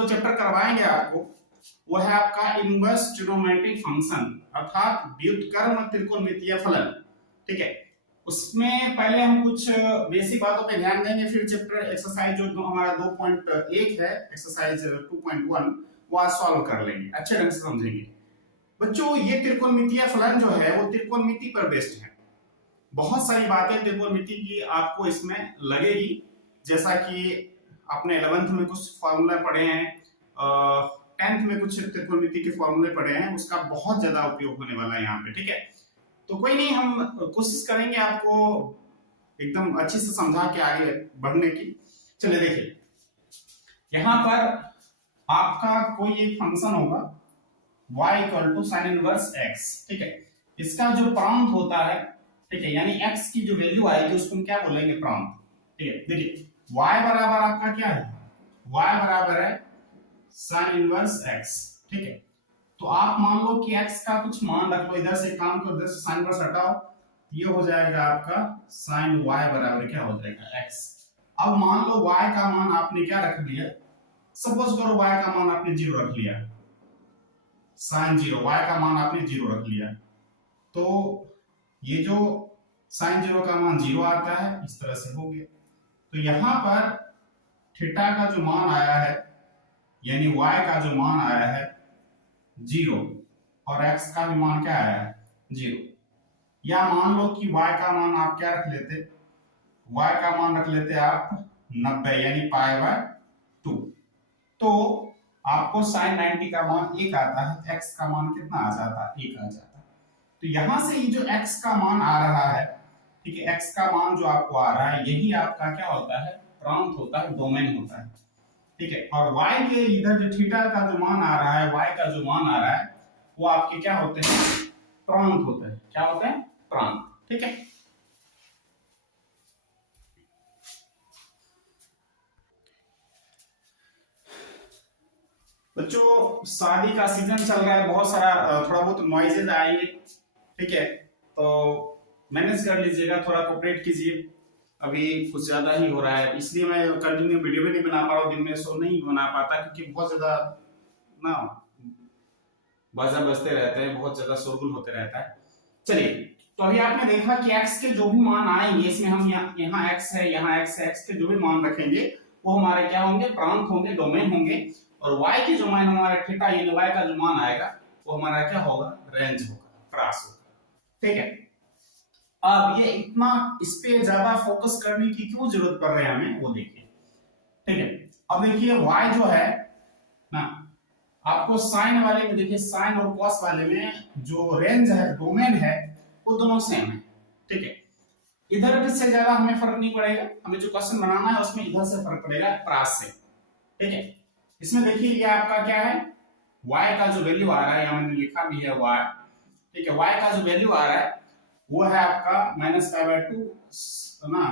जो चैप्टर करवाएंगे आपको वो है आपका इनवर्स ट्रिग्नोमेट्रिक फंक्शन अर्थात व्युत्क्रम त्रिकोणमितीय फलन। ठीक है, उसमें पहले हम कुछ बेसिक बातों पे ध्यान देंगे, फिर चैप्टर एक्सरसाइज जो हमारा 2.1 है एक्सरसाइज 2.1 वो आज सॉल्व कर लेंगे, अच्छे ढंग से समझेंगे। बच्चों ये त्रिकोणमितीय फलन जो है वो त्रिकोणमिति पर बेस्ड है। बहुत सारी बातें त्रिकोणमिति की आपको इसमें लगेगी, जैसा कि आपने 11th में कुछ फॉर्मूला पढ़े हैं, 10th में कुछ त्रिकोणमिति के फॉर्मूले पढ़े हैं, उसका बहुत ज्यादा उपयोग होने वाला है यहाँ पे। ठीक है, तो कोई नहीं, हम कोशिश करेंगे आपको एकदम अच्छे से समझा के आगे बढ़ने की। चलिए देखिए, यहाँ पर आपका कोई एक फंक्शन होगा y = sin इनवर्स x। ठीक है, इसका जो प्रांत होता है, ठीक है, यानी x की जो वैल्यू आएगी उसको हम क्या बोलेंगे, प्रांत। ठीक है, देखिए y बराबर आपका क्या है, y बराबर है sin इनवर्स x। ठीक है, तो आप मान लो कि x का कुछ मान रख लो, इधर से काम करो, इधर से sin इनवर्स हटाओ, ये हो जाएगा आपका sin y बराबर क्या हो जाएगा, x। अब मान लो y का मान आपने क्या रख लिया, सपोज करो y का मान आपने 0 रख लिया, sin 0, y का मान आपने 0 रख लिया, तो ये जो sin 0 का मान 0 आता है, इस तरह से हो गया। तो यहां पर थीटा का जो मान आया है यानी y का जो मान आया है 0 और x का भी मान क्या आया है 0, या मान लो कि y का मान आप क्या रख लेते, y का मान रख लेते आप 90 यानी π/2, तो आपको sin 90 का मान 1 आता है, x का मान कितना आ जाता है, 1 आ जाता है। तो यहां से ये जो x का मान आ रहा है, ठीक है, x का मान जो आपको आ रहा है यही आपका क्या होता है, प्रांत होता है, डोमेन होता है। ठीक है, और y के इधर जो थीटा का जो मान आ रहा है, y का जो मान आ रहा है वो आपके क्या होते हैं, प्रांत होते हैं। क्या होते हैं, प्रांत। ठीक है, बच्चों शादी का सीजन चल रहा है, बहुत सारा थोड़ा बहुत नॉइजेज आएंगे। ठीक है, तो मैनेज कर लीजिएगा, थोड़ा कोऑपरेट कीजिए। अभी कुछ ज्यादा ही हो रहा है, इसलिए मैं कंटिन्यू वीडियो भी नहीं बना पा रहा हूँ, दिन में शो नहीं बना पाता क्योंकि बहुत ज्यादा ना बाजा बजते रहते हैं, बहुत ज्यादा शोरगुल होते रहता है। चलिए, तो अभी आपने देखा कि x के जो भी मान आएंगे, इसमें हम यहाँ x है, यहाँ x है, x के जो भी मान रखेंगे वो हमारे क्या होंगे, प्रांत होंगे, डोमेन होंगे, और y के जो मान हमारा थीटा यानी y का जो मान आएगा वो हमारा क्या होगा, रेंज होगा, प्रास होगा। ठीक है, अब ये इतना इस पे ज्यादा फोकस करने की क्यों जरूरत पड़ रही है हमें, वो देखिए। ठीक है, अब देखिए y जो है ना, आपको साइन वाले में देखिए, साइन और कॉस वाले में जो रेंज है, डोमेन है, वो दोनों सेम है। ठीक है, इधर से ज्यादा हमें फर्क नहीं पड़ेगा, हमें जो क्वेश्चन बनाना है उसमें इधर से फर्क पड़ेगा, प्रास से। ठीक है, इसमें देखिए ये आपका क्या है, y का जो वैल्यू आ रहा है, यहाँ मैंने लिखा भी है y। ठीक है, y का जो वैल्यू आ रहा है वो है आपका -π/2 ना,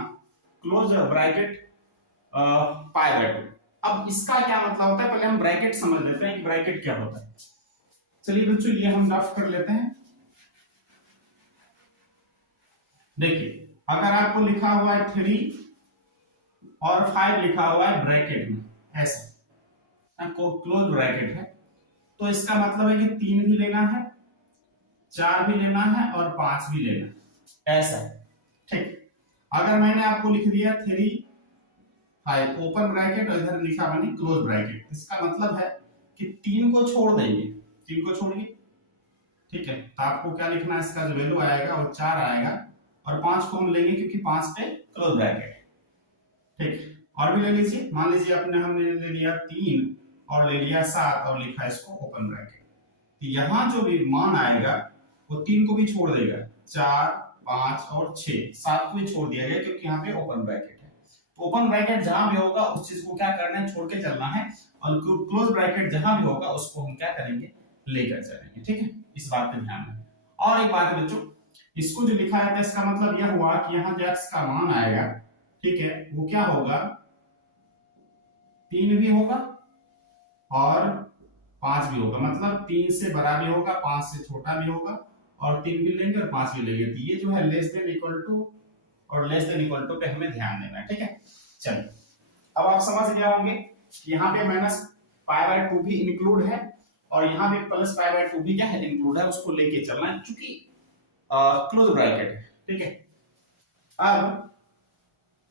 क्लोज ब्रैकेट π/2। अब इसका क्या मतलब होता है, पहले हम ब्रैकेट समझ लेते हैं कि ब्रैकेट क्या होता है। चलिए बच्चों, ये हम ड्राफ्ट कर लेते हैं। देखिए, अगर आपको लिखा हुआ है 3 और 5 लिखा हुआ है ब्रैकेट में, ऐसा क्लोज ब्रैकेट है, तो इसका मतलब है कि 3 भी लेना है, 4 भी लेना है और 5 भी लेना है, ऐसा है। ठीक, अगर मैंने आपको लिख दिया 3 5 ओपन ब्रैकेट और इधर लिखा मैंने क्लोज ब्रैकेट, इसका मतलब है कि 3 को छोड़ देंगे, 3 को छोड़िए। ठीक है, तो आपको क्या लिखना है, इसका जो वैल्यू आएगा वो 4 आएगा, और 5 को हम लेंगे क्योंकि 5 पे क्लोज ब्रैकेट है। ठीक, और भी ले लीजिए, मान लीजिए हमने ले लिया 3 और ले लिया 7 और लिखा इसको ओपन ब्रैकेट, तो यहाँ जो भी मान आएगा वो 3 को भी छोड़ देगा, 4 5 और 6, 7 को भी छोड़ दिया गया क्योंकि यहाँ पे ओपन ब्रैकेट है। तो ओपन ब्रैकेट जहां भी होगा उस चीज को क्या करना है, छोड़ के चलना है, और क्लोज ब्रैकेट जहां भी होगा उसको हम क्या करेंगे, लेकर चलेंगे। ठीक है, इस बात पे ध्यान रखें। और एक बात बच्चों, इसको जो लिखा है इसका मतलब यह हुआ कि यहाँ जो x का मान आएगा, ठीक है, वो क्या होगा, 3 भी होगा और 5 भी होगा, मतलब 3 से बड़ा भी होगा, 5 से छोटा भी होगा, और 3 भी लेंगे और 5 भी लेंगे। तो ये जो है लेस देन इक्वल टू और लेस देन इक्वल टू पे हमें ध्यान देना है। ठीक है, चलिए अब आप समझ गए होंगे कि यहाँ पे पाई बाय 2 भी इंक्लूड है और यहाँ भी प्लस पाई बाय 2 भी क्या है इंक्लूड है, उसको लेके चलना है क्योंकि क्लोज ब्रैकेट है। ठीक है,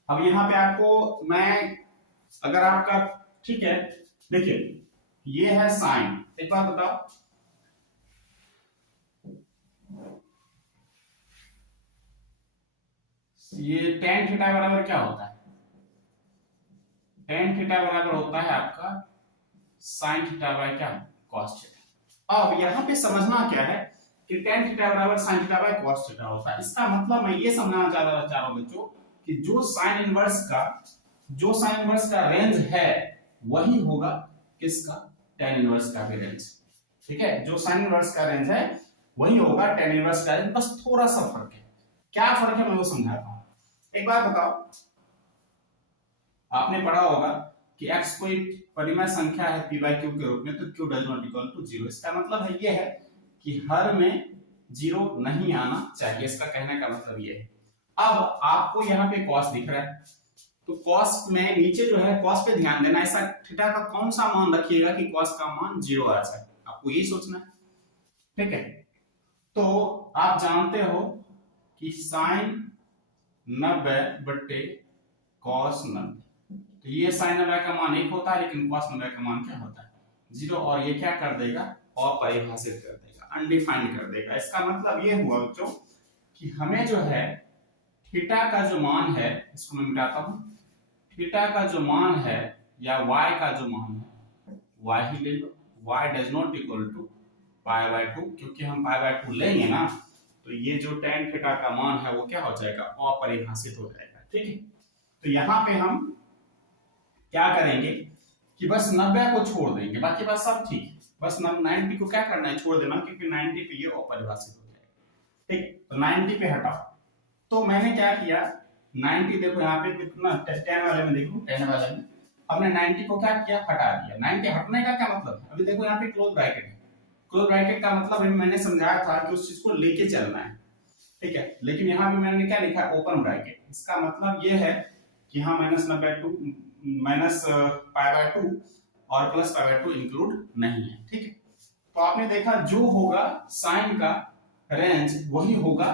अब यहाँ पे आपको मैं अगर आपका ठीक है, देखिए ये है साइन, एक बात बताओ ये tan थीटा बराबर क्या होता है, tan थीटा बराबर होता है आपका sin थीटा बाय क्या cos थीटा। अब यहाँ पे समझना क्या है कि tan थीटा बराबर sin theta by cos theta होता है। इसका मतलब मैं ये समझाना चाह रहा हूं बच्चों कि जो sin इनवर्स का रेंज है वही होगा किसका, tan इनवर्स का भी रेंज। ठीक है, जो sin इनवर्स का रेंज है वही होगा tan इनवर्स का रेंज, बस थोड़ा सा फर्क है। क्या फर्क है मैं वो समझाता हूं। एक बात बताओ, आपने पढ़ा होगा कि x कोई परिमेय संख्या है p by q के रूप में, तो q does not equal to 0। इसका मतलब है ये है कि हर में 0 नहीं आना चाहिए, इसका कहने का मतलब ये है। अब आपको यहाँ पे cos दिख रहा है, तो cos में नीचे जो है cos पे ध्यान देना, ऐसा थीटा का कौन सा मान रखिएगा कि cos का मान 0 आ जाए, आपको यही सोचना है। ठीक है, तो आप जानते हो कि sin 90 बट्टे cos 90, तो ये sin 90 का मान 1 होता है, लेकिन cos 90 का मान क्या होता है 0, और ये क्या कर देगा अपरिभाषित कर देगा, अनडिफाइंड कर देगा। इसका मतलब ये हुआ बच्चों कि हमें जो है थीटा का जो मान है, इसको मैं मिटाता हूं, थीटा का जो मान है या y का जो मान है y ही ले लो, y does not equal to pi by 2, क्योंकि हम पाई बाय 2 लेंगे ना तो ये जो tan थीटा का मान है वो क्या हो जाएगा अपरिभाषित हो जाएगा। ठीक है, तो यहाँ पे हम क्या करेंगे कि बस 90 को छोड़ देंगे, बाकी बात सब ठीक है, बस 90 को क्या करना है छोड़ देना, क्योंकि 90 पे ये अपरिभाषित हो जाएगा। ठीक, तो 90 पे हटाओ, तो मैंने क्या किया 90 देखो यहाँ पे कितना 10 वाले में देखो, 10 वाले में हमने 90 को क्या किया हटा दिया। 90 हटने का क्या मतलब है, अभी देखो यहाँ पे क्लोज ब्रैकेट है, क्लोज ब्रैकेट का मतलब मैंने समझाया था कि उस चीज को लेके चलना है। ठीक है, लेकिन यहाँ पे मैंने क्या लिखा है ओपन ब्रैकेट, इसका मतलब ये है कि हाँ माइनस पाई बाय 2 और प्लस पाई बाय 2 इंक्लूड नहीं है। ठीक है, तो आपने देखा जो होगा साइन का रेंज वही होगा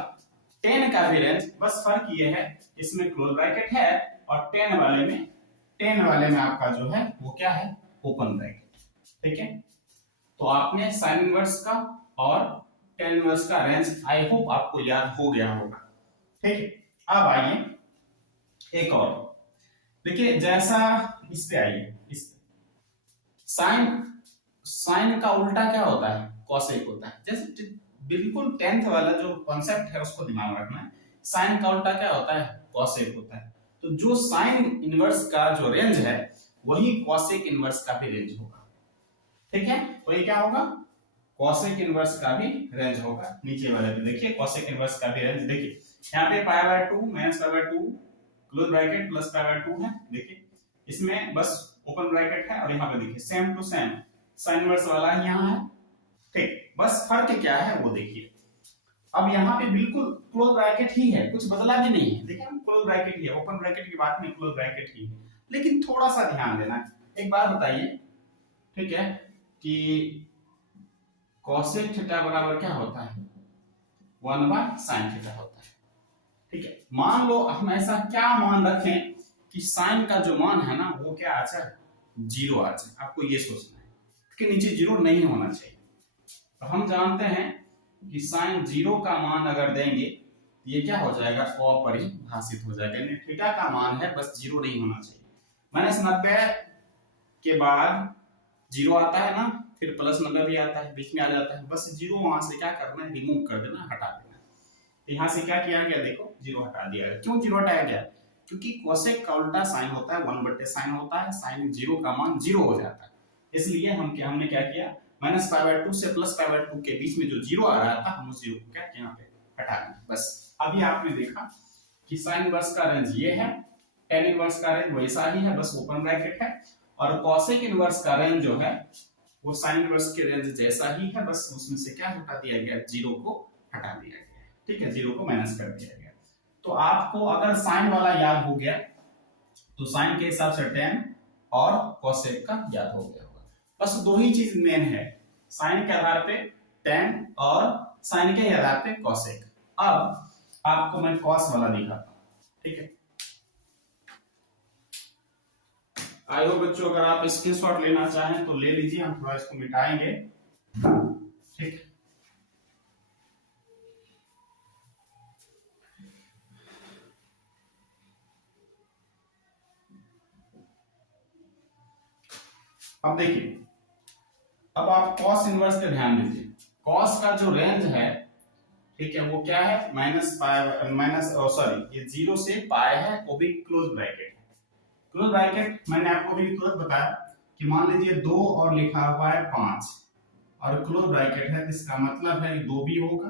tan का भी रेंज, बस फर्क ये है इसमें क्लोज ब्रैकेट है और tan वाले में आपका जो है वो क्या है ओपन ब्रैकेट। ठीक है, तो आपने साइन इनवर्स का और tan इनवर्स का रेंज आई होप आपको याद हो गया होगा। ठीक है, अब आइए एक और देखिए, जैसा इस पे आइए, इस साइन का उल्टा क्या होता है कोसेक होता है। जैसे बिल्कुल 10th वाला जो कॉन्सेप्ट है उसको दिमाग में रखना है, साइन का उल्टा क्या होता है कोसेक होता है। तो जो साइन इनवर्स का जो रेंज है वही कोसेक इनवर्स का भी रेंज होगा। ठीक है, वही क्या होगा कोसेक इनवर्स का भी रेंज होगा। नीचे वाले पे देखिए कोसेक इनवर्स का भी रेंज, देखिए यहाँ पे पाई by 2 minus pi by 2 close bracket plus pi by 2 है, देखिए इसमें बस ओपन ब्रैकेट है, और यहाँ पे देखिए same to same sine inverse वाला ही यहाँ है। ठीक, बस फर्क क्या है वो देखिए, अब यहाँ पे बिल्कुल क्लोज ब्रैकेट ही है, कुछ बदला भी नहीं है। देखिए क्लोज ब्रैकेट ही है, ओपन ब्रैकेट की बात नहीं, क्लोज ब्रैकेट ही है, लेकिन थोड़ा सा ध्यान देना है। एक बात बताइए, ठीक है, कि कोसेक थीटा बराबर क्या होता है 1 बाय साइन थीटा होता है। ठीक है, मान लो हम ऐसा क्या मान रखें कि साइन का जो मान है ना वो क्या आ जाए 0 आ जाए, आपको ये सोचना है कि नीचे 0 नहीं होना चाहिए। तो हम जानते हैं कि साइन 0 का मान अगर देंगे ये क्या हो जाएगा अपरिभाषित हो जाएगा, यानी थीटा का मान है बस 0 नहीं होना चाहिए। माइनस 90 के बाद 0 आता है ना, फिर प्लस 90 भी आता है, बीच में आ जाता है, बस 0 वहां से क्या करना है रिमूव कर देना, हटा देना। यहाँ से क्या किया गया देखो 0 हटा दिया गया। क्यों 0 हटाया गया, क्योंकि कोसेक का उल्टा साइन होता है 1 बटे साइन होता है, साइन 0 का मान 0 हो जाता है, इसलिए हमने क्या किया माइनस पाई बाय 2 से प्लस पाई बाय 2 के बीच में जो 0 आ रहा था हम उस 0 को क्या यहाँ पे हटा दिया। बस अभी आपने देखा कि साइन इनवर्स का रेंज ये है, tan इनवर्स का रेंज वैसा ही है, बस ओपन ब्रैकेट है, और कोसेक इनवर्स का रेंज जो है वो साइन इनवर्स के रेंज जैसा ही है, बस उसमें से क्या हटा दिया गया 0 को हटा दिया गया। ठीक है, 0 को माइनस कर दिया गया। तो आपको अगर साइन वाला याद हो गया तो साइन के हिसाब से tan और कोसेक का याद हो गया होगा। बस दो ही चीज मेन है, साइन के आधार पे टेन और साइन के आधार पे कॉसेक। अब आपको मैं कॉस वाला दिखाता हूं, ठीक है। आई होप बच्चों अगर आप स्क्रीनशॉट लेना चाहें तो ले लीजिए, हम थोड़ा इसको मिटाएंगे, ठीक। अब देखिए, अब आप कॉस इनवर्स पे ध्यान दीजिए। कॉस का जो रेंज है, ठीक है, वो क्या है, माइनस पाई, माइनस सॉरी ये 0 से पाई है, वो भी क्लोज ब्रैकेट है। क्लोज ब्रैकेट मैंने आपको भी तुरंत बताया कि मान लीजिए 2 और लिखा हुआ है 5 और क्लोज ब्रैकेट है, इसका मतलब है 2 भी होगा,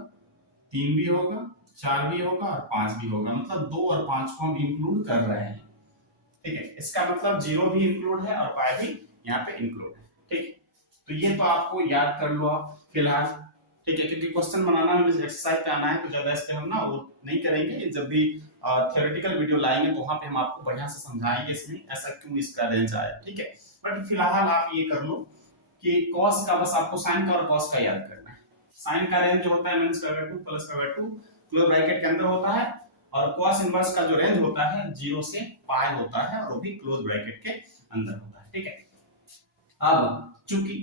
3 भी होगा, 4 भी होगा और 5 भी होगा, मतलब 2 और 5 को हम इंक्लूड कर रहे हैं, ठीक है। इसका मतलब 0 भी इंक्लूड है और पाई भी यहाँ पे इंक्लूड है, ठीक। तो ये तो आपको याद कर लो आप फिलहाल, ठीक है, क्योंकि क्वेश्चन बनाना में एक्सरसाइज पे आना है तो ज्यादा इस पे हम ना वो नहीं करेंगे। जब भी थियोरेटिकल वीडियो लाएंगे तो वहां पे हम आपको बढ़िया से समझाएंगे इसमें ऐसा क्यों इसका रेंज आया, ठीक है। बट फिलहाल आप ये कर लो कि कॉस का बस आपको साइन का और कॉस का याद करना है। साइन का रेंज जो होता है -2 प्लस 2 क्लोज ब्रैकेट के अंदर होता है, और कॉस इनवर्स का जो रेंज होता है 0 से पाई होता है और वो भी क्लोज ब्रैकेट के अंदर होता है, ठीक है। अब चूंकि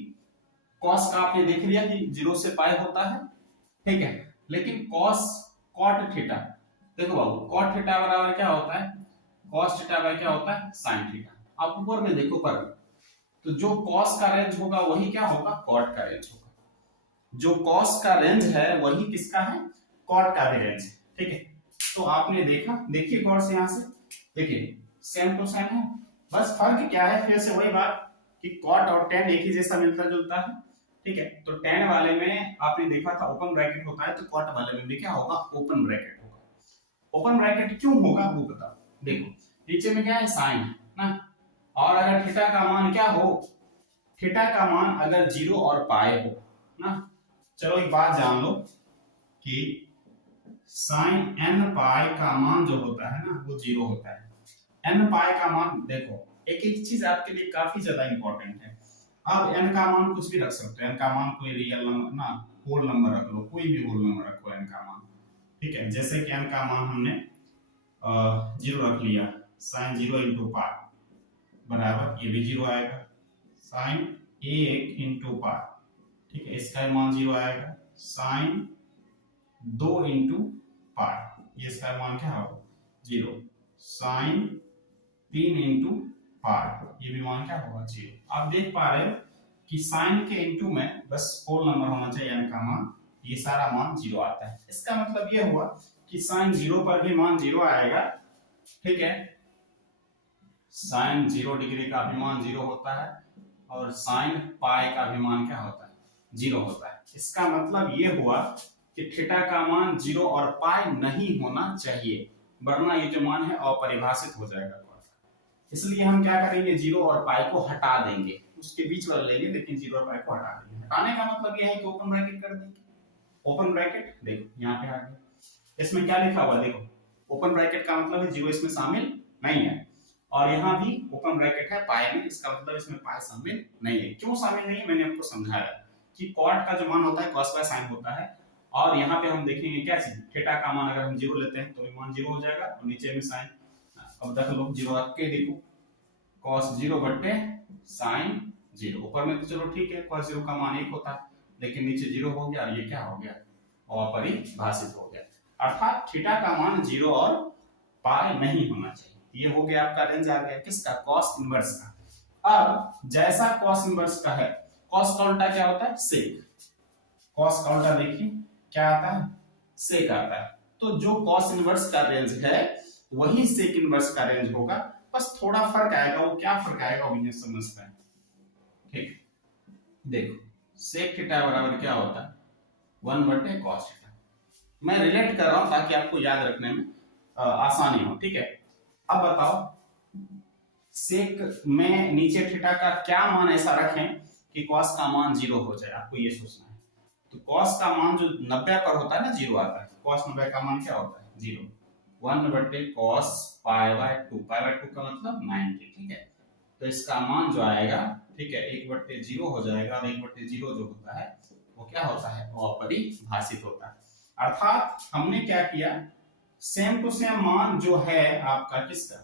कॉस का आपने देख लिया कि 0 से पाई होता है, ठीक है, लेकिन कॉस कॉट थीटा, देखो बाबू कॉट थीटा बराबर क्या होता है, कॉस थीटा बाय क्या होता है, साइन थीटा। आप ऊपर में देखो पर, तो जो कॉस का रेंज होगा वही क्या होगा, कॉट का रेंज होगा। जो कॉस का रेंज है वही किसका है, कॉट का भी रेंज है, ठीक है। तो आपने देखा, देखिए गौर से, यहां से देखिए सेम टू सेम है, बस फर्क क्या है, फिर से वही बात कि कॉट और टेन एक ही जैसा मिलता जुलता है, ठीक है। तो टेन वाले में आपने देखा था ओपन ब्रैकेट होता है, तो कॉट वाले में भी क्या होगा, ओपन ब्रैकेट होगा। ओपन ब्रैकेट क्यों होगा वो बताओ, देखो नीचे में क्या है, साइन है ना, और अगर थीटा का मान क्या हो, थीटा का मान अगर 0 और पाई हो ना, चलो एक बात जान लो कि साइन n पाई का मान जो होता है ना वो 0 होता है। n पाई का मान देखो, एक एक चीज आपके लिए काफी ज्यादा इंपॉर्टेंट है। अब n का मान कुछ भी रख सकते हो, n का मान कोई रियल नंबर ना, होल नंबर रख लो, कोई भी होल नंबर रखो n का मान, ठीक है। जैसे कि n का मान हमने 0 रख लिया, साइन 0 इंटू पाई बराबर ये भी 0 आएगा, साइन 1 इंटू पाई, ठीक है, इसका मान 0 आएगा, साइन 2 इंटू पाई, ये इसका मान क्या होगा, 0, साइन 3 इंटू पाई, ये भी मान क्या होगा, 0। आप देख पा रहे हो कि साइन के इंटू में बस होल नंबर होना चाहिए n का मान, ये सारा मान 0 आता है। इसका मतलब ये हुआ कि साइन 0 पर भी मान 0 आएगा, ठीक है, साइन 0 डिग्री का भी मान 0 होता है और साइन पाई का भी मान क्या होता है, 0 होता है। इसका मतलब ये हुआ कि थीटा का मान 0 और पाई नहीं होना चाहिए, वरना ये जो मान है अपरिभाषित हो जाएगा। इसलिए हम क्या करेंगे, 0 और पाई को हटा देंगे, उसके बीच वाला लेंगे, लेकिन 0 और पाई को हटा देंगे। हटाने का मतलब ये है कि ओपन ब्रैकेट कर देंगे। ओपन ब्रैकेट देखो यहाँ पे आ गया, इसमें क्या लिखा हुआ देखो, ओपन ब्रैकेट का मतलब है 0 इसमें शामिल नहीं है, और यहाँ भी ओपन ब्रैकेट है पाई में, इसका मतलब इसमें पाई शामिल नहीं है। क्यों शामिल नहीं है, मैंने आपको समझाया कि कॉट का जो मान होता है कॉस बाय साइन होता है, और यहाँ पे हम देखेंगे क्या चीज, थीटा का मान अगर हम 0 लेते हैं तो ये मान 0 हो जाएगा, और नीचे में साइन, अब देख लो 0 रख के देखो, cos 0 बट्टे साइन 0, ऊपर में तो चलो ठीक है cos 0 का मान 1 होता है, लेकिन नीचे 0 हो गया और ये क्या हो गया, अपरिभाषित हो गया, अर्थात थीटा का मान 0 और पाई नहीं होना चाहिए। ये हो गया आपका रेंज आ गया किसका, cos इनवर्स का। अब जैसा cos इनवर्स का है, cos का उल्टा क्या होता है, सेक, cos का उल्टा देखिए क्या आता है, सेक आता है। तो जो cos इनवर्स का रेंज है वही सेक इनवर्स का रेंज होगा, बस थोड़ा फर्क आएगा, वो क्या फर्क आएगा वो भी समझते हैं, ठीक। देखो सेक थीटा बराबर क्या होता है, 1 बटे cos थीटा। मैं रिलेट कर रहा हूं ताकि आपको याद रखने में आसानी हो, ठीक है। अब बताओ सेक में नीचे थीटा का क्या मान ऐसा रखें कि cos का मान 0 हो जाए, आपको ये सोचना है। तो cos का मान जो 90 पर होता है ना 0 आता है, cos 90 का मान क्या होता है, 0, 1 बटे cos pi by 2, pi by 2 का मतलब 90, ठीक है। तो इसका मान जो आएगा, ठीक है, 1/0 हो जाएगा और 1/0 जो होता है वो क्या होता है, वो अपरिभाषित होता है। अर्थात हमने क्या किया, सेम टू सेम मान जो है आपका किसका,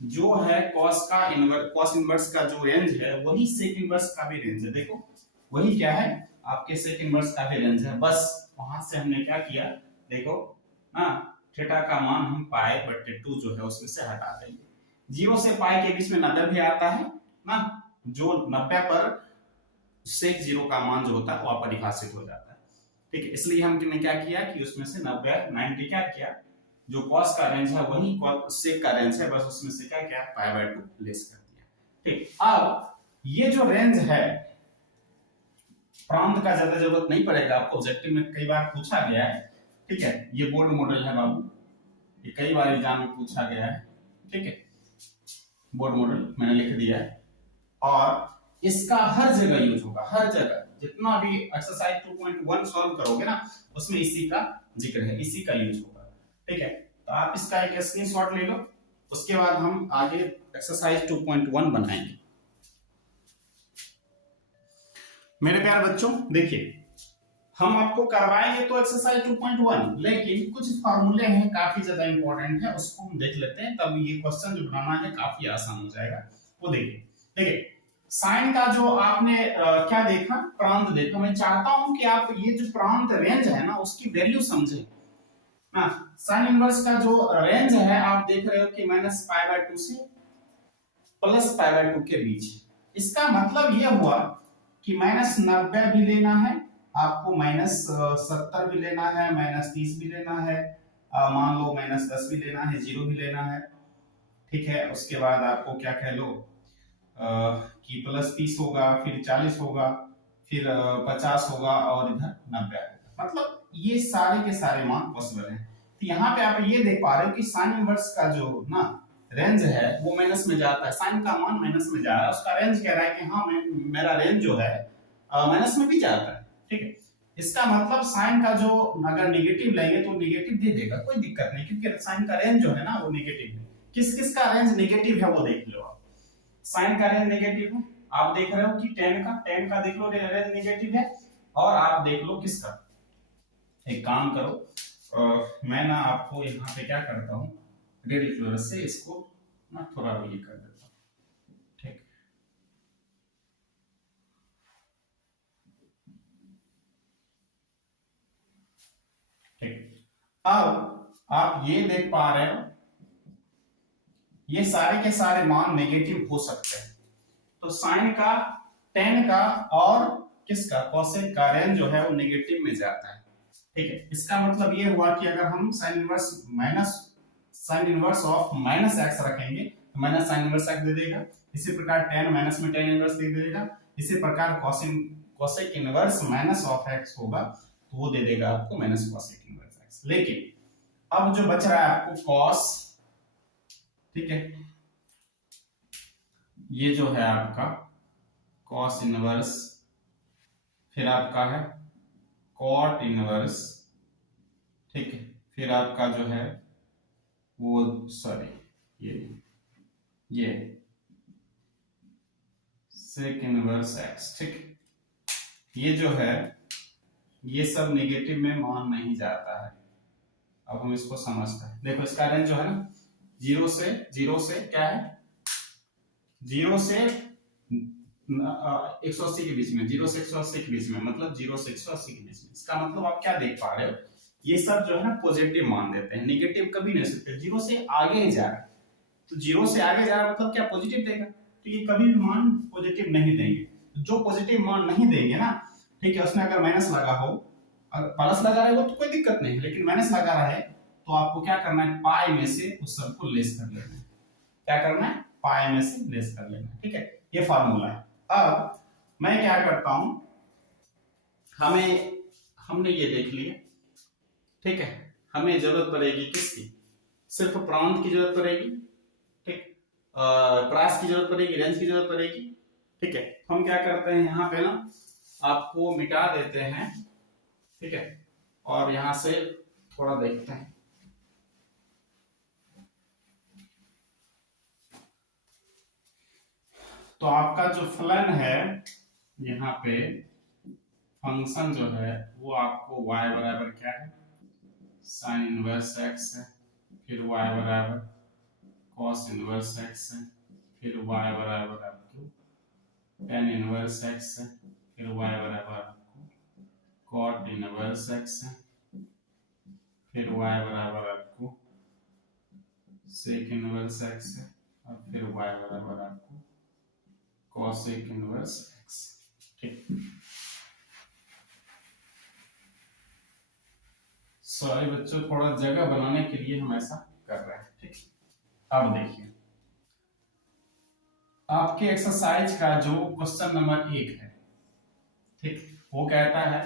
जो है कॉस इनवर्स का जो रेंज है वही सेक इनवर्स का भी रेंज है। देखो वही क्या है, आपके सेक इनवर्स का भी रेंज है। बस वहां से हमने क्या किया, देखो थीटा का मान हम π/2 जो है उसमें से हटा देंगे। 0 से π के बीच में 90 भी आता है ना, जो 90 पर सेक 0 का मान जो होता है वो अपरिभाषित हो जाता है। ठीक है, इसलिए हमने क्या किया कि उसमें से 90 क्या किया, जो कॉस का रेंज है वही सेक का रेंज है, बस उसमें से क्या किया π/2 लेस कर दिया। ठीक, अब ये जो रेंज है प्रांत का ज्यादा जरूरत नहीं पड़ेगा आपको, ऑब्जेक्टिव में कई बार पूछा गया है। ठीक है, ये बोर्ड मॉडल है बाबू, ये कई बार एग्जाम में पूछा गया है। ठीक है, बोर्ड मॉडल मैंने लिख दिया है और इसका हर जगह यूज होगा, हर जगह जितना भी एक्सरसाइज 2.1 सॉल्व करोगे ना उसमें इसी का जिक्र है, इसी का यूज होगा। ठीक है, तो आप इसका एक स्क्रीनशॉट ले लो, उसके बाद हम आगे एक्सरसाइज 2.1 बनाएंगे। मेरे प्यारे बच्चों देखिए, हम आपको करवाएंगे तो एक्सरसाइज 2.1, लेकिन कुछ फार्मूले हैं काफी ज्यादा इंपॉर्टेंट है, उसको हम देख लेते हैं, तब ये क्वेश्चन जो बनाना है काफी आसान हो जाएगा। वो देखिए, देखिए साइन का जो आपने क्या देखा, प्रांत देखा। मैं चाहता हूं कि आप ये जो प्रांत रेंज है ना उसकी वैल्यू समझें ना। साइन इनवर्स का जो रेंज है आप देख रहे हो कि -π/2 से +π/2 के बीच। इसका मतलब ये हुआ कि -90 भी लेना है आपको, -70 भी लेना है, -30 भी लेना है, मान लो -10 भी लेना है, 0 भी लेना है। ठीक है, उसके बाद आपको क्या कह लो कि +30 होगा, फिर 40 होगा, फिर 50 होगा और इधर 90 होगा। मतलब ये सारे के सारे मान पॉसिबल हैं। तो यहाँ पे आप ये देख पा रहे हो कि साइन इनवर्स का जो ना रेंज है वो माइनस में जाता है, साइन का मान माइनस में जा रहा है, उसका रेंज कह रहा है कि हाँ मेरा रेंज जो है माइनस में भी जाता है। ठीक है, इसका मतलब साइन का जो अगर निगेटिव लेंगे तो निगेटिव दे देगा, कोई दिक्कत नहीं, क्योंकि साइन का रेंज जो है ना वो निगेटिव है। किस किस का रेंज निगेटिव है वो देख लो आप। साइन का रेंज नेगेटिव है, आप देख रहे हो कि टेन का देख लो रेंज नेगेटिव है, और आप देख लो किसका। एक काम करो, मैं ना आपको यहाँ पे क्या करता हूँ, रेड फ्लोरेंस से इसको ना थोड़ा ये कर देता हूँ। ठीक, ठीक, अब आप ये देख पा रहे हो ये सारे के सारे मान नेगेटिव हो सकते हैं। तो साइन का, टेन का और किसका, कोसेक का रेंज जो है वो नेगेटिव में जाता है। ठीक है, इसका मतलब ये हुआ कि अगर हम साइन इनवर्स ऑफ -x रखेंगे तो माइनस साइन इनवर्स x दे देगा। इसी प्रकार टेन माइनस में टेन इनवर्स दे देगा। इसी प्रकार कोसेक इनवर्स -(x) होगा तो वो दे देगा आपको माइनस कोसेक इनवर्स x। लेकिन अब जो बच रहा है आपको कॉस, ठीक है, ये जो है आपका कॉस इनवर्स, फिर आपका है कॉट इनवर्स, ठीक है, फिर आपका जो है वो सॉरी ये सेक इनवर्स x। ठीक, ये जो है ये सब नेगेटिव में मान नहीं जाता है। अब हम इसको समझते हैं। देखो इसका रेंज जो है ना 0 से क्या है, 0 से 180 के बीच में, 0 से 180 के बीच में, मतलब 0 से 180 के बीच में। इसका मतलब आप क्या देख पा रहे हो, ये सब जो है ना पॉजिटिव मान देते हैं, नेगेटिव कभी नहीं सकते। 0 से आगे जा रहा है तो 0 से आगे जा रहा मतलब क्या, पॉजिटिव देगा, तो ये कभी भी मान पॉजिटिव नहीं देंगे। जो पॉजिटिव मान नहीं देंगे ना, ठीक है, उसमें अगर माइनस लगा हो, अगर प्लस लगा रहे हो तो कोई दिक्कत नहीं, लेकिन माइनस लगा रहा है तो आपको क्या करना है, पाई में से उस सबको लेस कर लेना है। क्या करना है, पाई में से लेस कर लेना है। ठीक है, ये फार्मूला है। अब मैं क्या करता हूं, हमने ये देख लिया। ठीक है, हमें जरूरत पड़ेगी किसकी, सिर्फ प्रांत की जरूरत पड़ेगी। ठीक, क्रास की जरूरत पड़ेगी, रेंज की जरूरत पड़ेगी। ठीक है, हम क्या करते हैं यहाँ पे ना आपको मिटा देते हैं। ठीक है, और यहां से थोड़ा देखते हैं। तो आपका जो फलन है यहाँ पे फंक्शन जो है वो आपको y बराबर क्या है, साइन इनवर्स x है, फिर y बराबर कॉस इनवर्स x है, फिर y बराबर आपको tan इनवर्स x है, फिर y बराबर आपको कॉट इनवर्स x है, फिर y बराबर आपको सेक इनवर्स x है, और फिर y बराबर आपको कॉसेक इनवर्स x। ठीक, सॉरी बच्चों, थोड़ा जगह बनाने के लिए हम ऐसा कर रहे हैं। ठीक, अब देखिए आपके एक्सरसाइज का जो क्वेश्चन नंबर 1 है, ठीक, वो कहता है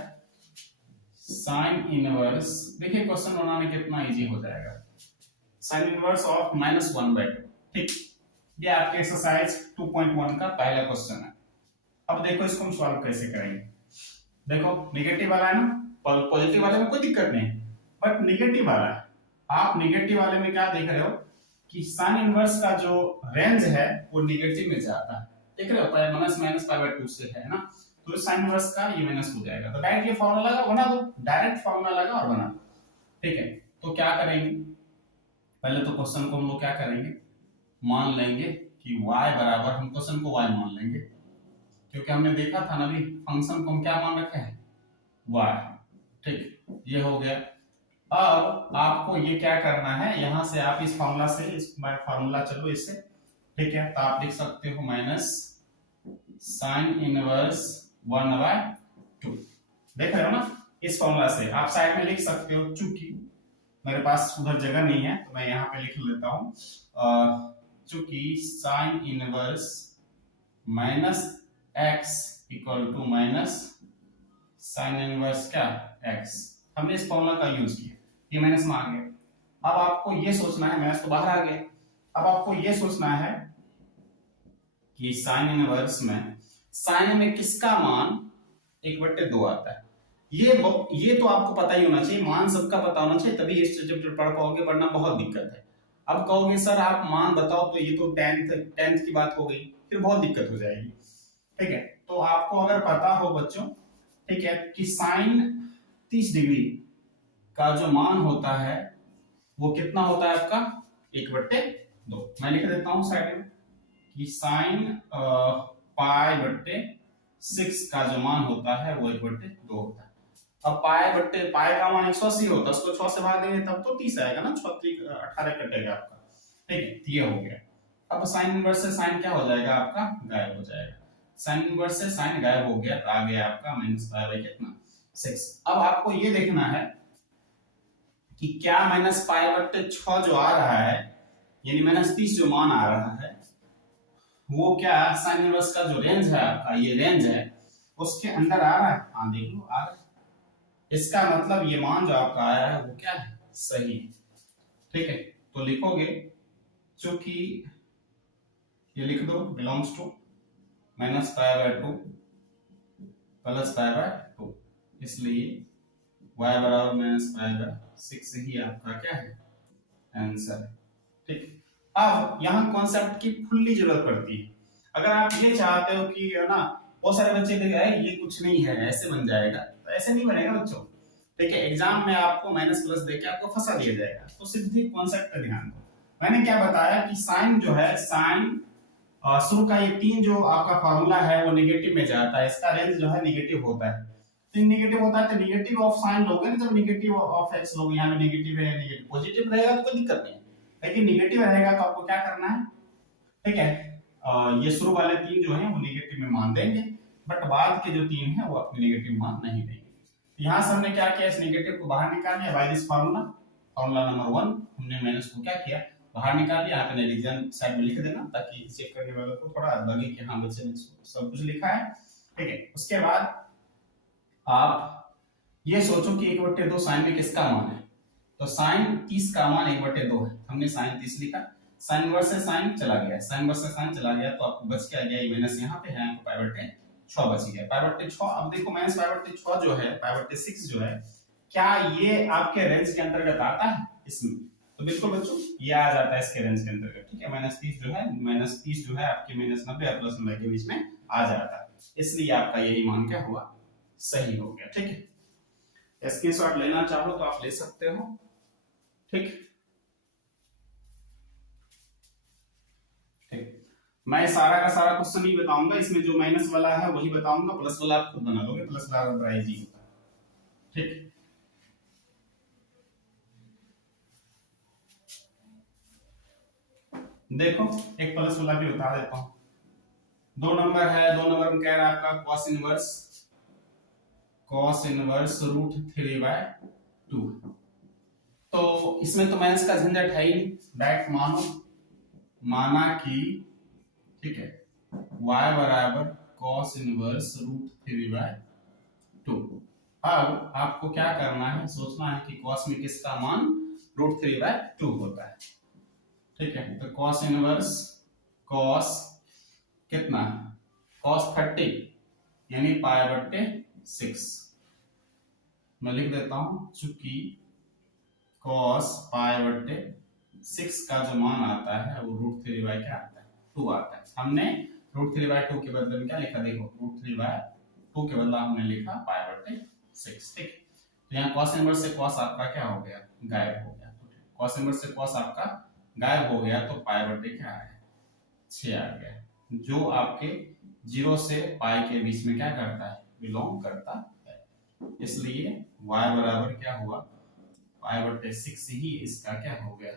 साइन इनवर्स। देखिए क्वेश्चन बनाने कितना इजी हो जाएगा, साइन इनवर्स ऑफ -1/2। ठीक, ये आपके एक्सरसाइज 2.1 का पहला क्वेश्चन है। अब देखो इसको हम सॉल्व कैसे करेंगे। देखो नेगेटिव वाला है ना, पॉजिटिव वाले में कोई दिक्कत नहीं, बट नेगेटिव वाला है, आप नेगेटिव वाले में क्या देख रहे हो कि साइन इनवर्स का जो रेंज है वो नेगेटिव में जाता है। देख रहे हो, -π/2 से है ना, तो साइन इनवर्स का ये माइनस हो जाएगा। तो डायरेक्ट ये फार्मूला लगा, बना दो, डायरेक्ट फार्मूला लगा और बना दो। ठीक है, तो क्या करेंगे, पहले तो क्वेश्चन को हम लोग क्या करेंगे, मान लेंगे कि y बराबर, हम क्वेश्चन को y मान लेंगे क्योंकि हमने देखा था ना भी फंक्शन को हम क्या मान रखे हैं, y। ठीक, ये हो गया। अब आपको ये क्या करना है, यहां से आप इस फार्मूला से, इस फार्मूला चलो इससे, ठीक है, तो आप लिख सकते हो माइनस साइन इनवर्स 1/2। देख रहे हो ना, इस फार्मूला से आप साइड में लिख सकते हो, चूंकि मेरे पास उधर जगह नहीं है तो मैं यहाँ पे लिख लेता हूँ, चूंकि sine inverse -x equal to minus sine inverse क्या x, हमने इस फॉर्मूला का यूज किया, ये माइनस में आ गया। अब आपको ये सोचना है, माइनस तो बाहर आ गया, अब आपको ये सोचना है कि साइन इनवर्स में, साइन में किसका मान 1/2 आता है। ये तो आपको पता ही होना चाहिए, मान सबका पता होना चाहिए, तभी इस चैप्टर पढ़ पाओगे, वरना बहुत दिक्कत है। अब कहोगे सर आप मान बताओ, तो ये तो 10th की बात हो गई, फिर बहुत दिक्कत हो जाएगी। ठीक है, तो आपको अगर पता हो बच्चों, ठीक है, कि साइन 30 डिग्री का जो मान होता है वो कितना होता है आपका 1/2। मैं लिख देता हूं साइड में कि साइन π/6 का जो मान होता है वो 1/2 होता है। अब पाई का मान 180 होता है, उसको 6 से भाग देंगे तब तो 30 आएगा ना, 18 कटेगा आपका। ठीक है, ये हो गया। अब साइन इनवर्स से साइन क्या हो जाएगा आपका, गायब हो जाएगा। साइन इनवर्स से साइन गायब हो गया, तो आ गया आपका -π/6। अब आपको ये देखना है कि क्या -π/6 जो आ रहा है, यानी -30 जो मान आ रहा है, वो क्या साइन इनवर्स का जो रेंज है आपका, ये रेंज है, उसके अंदर आ रहा है। हाँ देख लो आ रहा है, इसका मतलब ये मान जो आपका आया है वो क्या है, सही। ठीक है, तो लिखोगे, चूंकि ये लिख दो बिलोंग्स टू -π/2 + π/2, इसलिए y बराबर -π/6 ही आपका क्या है, आंसर है। ठीक, अब यहाँ कॉन्सेप्ट की फुल्ली जरूरत पड़ती है। अगर आप ये चाहते हो कि है ना, बहुत सारे बच्चे देख रहे हैं ये कुछ नहीं है, ऐसे बन जाएगा, तो ऐसे नहीं बनेगा बच्चों। ठीक है, एग्जाम में आपको माइनस प्लस देके आपको फंसा दिया जाएगा, तो सिर्फ कॉन्सेप्ट पर ध्यान दो। मैंने क्या बताया कि साइन जो है, साइन शुरू का ये 3 जो आपका फार्मूला है वो नेगेटिव में जाता है, इसका रेंज जो है नेगेटिव होता है। तो नेगेटिव होता है तो नेगेटिव ऑफ साइन लोगे ना, जब नेगेटिव ऑफ x लोगे, यहाँ पे नेगेटिव है, नेगेटिव पॉजिटिव रहेगा तो कोई दिक्कत नहीं, लेकिन नेगेटिव रहेगा तो आपको क्या करना है, ठीक है, ये शुरू वाले 3 जो है वो नेगेटिव में मान देंगे, बट बाद के जो 3 है वो अपने नेगेटिव मान नहीं देंगे। यहाँ से हमने क्या किया, इस नेगेटिव को बाहर निकाल लिया by this formula, formula number 1, हमने माइनस को क्या किया, बाहर निकाल लिया। यहाँ पे रीजन साइड में लिख देना, ताकि चेक करने वालों को थोड़ा लगे कि हाँ बच्चे ने सब कुछ लिखा है। ठीक है, उसके बाद आप ये सोचो कि 1/2 साइन में किसका मान है, तो साइन 30 का मान 1/2 है, हमने साइन 30 लिखा, साइन इनवर्स से साइन चला गया, साइन इनवर्स से साइन चला गया, तो आपको बच क्या गया, ये माइनस यहाँ पे है, आपको π/6 बच गया, π/6। अब देखो -π/6 जो है, π/6 जो है, क्या ये आपके रेंज के अंतर्गत आता है, इसमें तो बिल्कुल बच्चों ये आ जाता है इसके रेंज के अंतर्गत, ठीक है। -30 जो है, -30 जो है आपके -90 और +90 के बीच में आ जाता है, इसलिए आपका यही मान क्या हुआ, सही हो गया, ठीक है। स्क्रीनशॉट लेना चाहो तो आप ले सकते हो, ठीक। मैं सारा का सारा क्वेश्चन नहीं बताऊंगा, इसमें जो माइनस वाला है वही बताऊंगा, प्लस वाला आप खुद बना लोगे, प्लस वाला बड़ा इजी होता है, ठीक। देखो एक प्लस वाला भी बता देता हूं। 2 नंबर है, 2 नंबर में कह रहा है आपका cos इनवर्स √3/2। तो इसमें तो माइनस का झंझट है ही नहीं, डायरेक्ट माना कि, ठीक है, y बराबर cos इनवर्स √3/2। अब आपको क्या करना है, सोचना है कि cos में किसका मान √3/2 होता है, ठीक है। तो cos इनवर्स cos कितना, cos 30 यानी π/6। मैं लिख देता हूं, चूंकि cos π/6 का जो मान आता है वो √3/ क्या आता है, 2 आता है। हमने √3/2 के बदले में क्या लिखा, देखो √3/2 के बदला हमने लिखा π/6, ठीक। तो यहाँ cos इनवर्स से cos आपका क्या हो गया, गायब हो गया। cos इनवर्स से cos आपका गायब हो गया, तो π/6 क्या है, 6 आ गया, जो आपके 0 से पाई के बीच में क्या करता है, बिलोंग करता है। इसलिए y बराबर क्या हुआ, π/6 ही इसका क्या हो गया,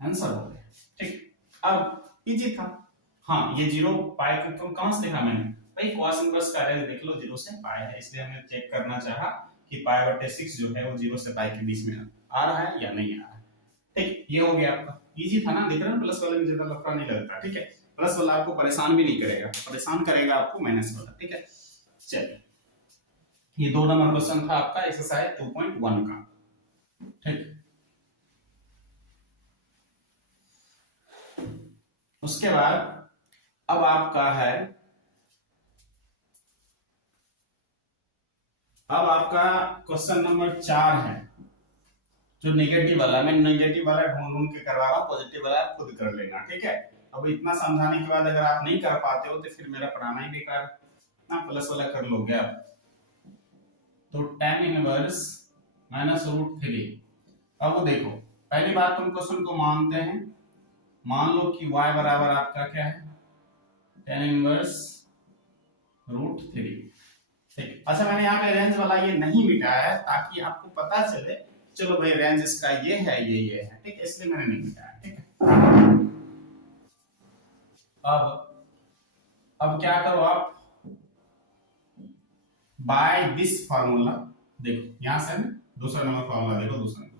आंसर हो गया, ठीक। अब इजी था। हाँ, ये 0 पाई को कहां से लिखा मैंने, भाई cos इनवर्स का रेंज देख लो, 0 से पाई है, इसलिए हमने चेक करना चाहा कि π/6 जो है वो 0 से पाई के बीच में आ रहा है या नहीं आ रहा है, ठीक। ये हो गया आपका, इजी था ना, देख रहे हो, प्लस वाले में ज्यादा लफड़ा नहीं लगता, ठीक है। प्लस वाला आपको परेशान भी नहीं करेगा, परेशान करेगा आपको माइनस वाला, ठीक है। चलिए, ये 2 नंबर क्वेश्चन था आपका एक्सरसाइज 2.1 का, ठीक। उसके बाद अब आपका है, अब आपका क्वेश्चन नंबर 4 है, जो नेगेटिव वाला, मैं नेगेटिव वाला ढूंढ के करवा रहा हूं, पॉजिटिव वाला आप खुद कर लेना, ठीक है। अब इतना समझाने के बाद अगर आप नहीं कर पाते हो तो फिर मेरा पढ़ाना ही बेकार ना, प्लस वाला कर लोगे आप। तो tan इनवर्स -√3। अब वो देखो, पहली बात तुम क्वेश्चन को मानते हैं, मान लो कि y बराबर आपका क्या है, tan इनवर्स √3, ठीक। अच्छा, मैंने यहाँ पे रेंज वाला ये नहीं मिटाया है ताकि आपको पता चले, चलो भाई रेंज इसका ये है, ये है, ठीक है, इसलिए मैंने नहीं मिटाया, ठीक है। अब क्या करो आप, बाय दिस फार्मूला, देखो यहां से दूसरा नंबर फार्मूला देखो, दूसरा नंबर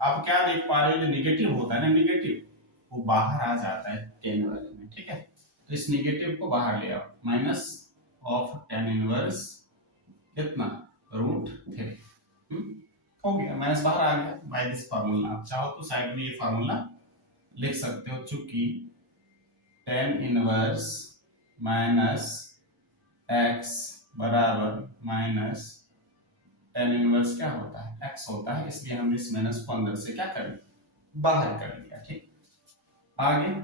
आप क्या देख पा रहे हो, जो नेगेटिव होता है ना, नेगेटिव वो बाहर आ जाता है tan वाले में, ठीक है। तो इस नेगेटिव को बाहर ले आओ, माइनस ऑफ tan इनवर्स कितना, √3, हो गया, माइनस बाहर आ गया बाय दिस फार्मूला। आप चाहो तो साइड में ये फार्मूला लिख सकते हो, चूंकि tan इनवर्स माइनस x बराबर माइनस tan इनवर्स क्या होता है, x होता है, इसलिए हमने इस माइनस को अंदर से क्या कर दिया, बाहर कर दिया, ठीक। आगे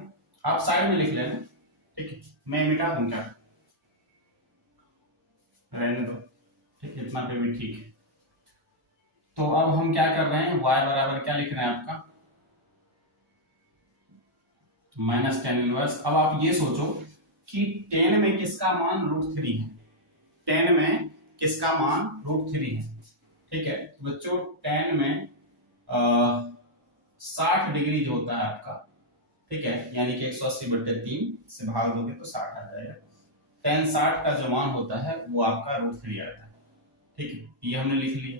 आप साइड में लिख लेना, ठीक है, मैं मिटा दूं क्या, रहने दो, ठीक है, इतना पे भी ठीक है। तो अब हम क्या कर रहे हैं, y बराबर क्या लिख रहे हैं आपका, माइनस tan इनवर्स। अब आप ये सोचो कि tan में किसका मान √3 है, tan में किसका मान √3 है, ठीक है। बच्चों tan में 60 डिग्री जो होता है आपका, ठीक है, यानी कि 180/3 से भाग दोगे तो 60 आ जाएगा। tan 60 का जो मान होता है वो आपका √3 आता है, ठीक है। ये हमने लिख लिया,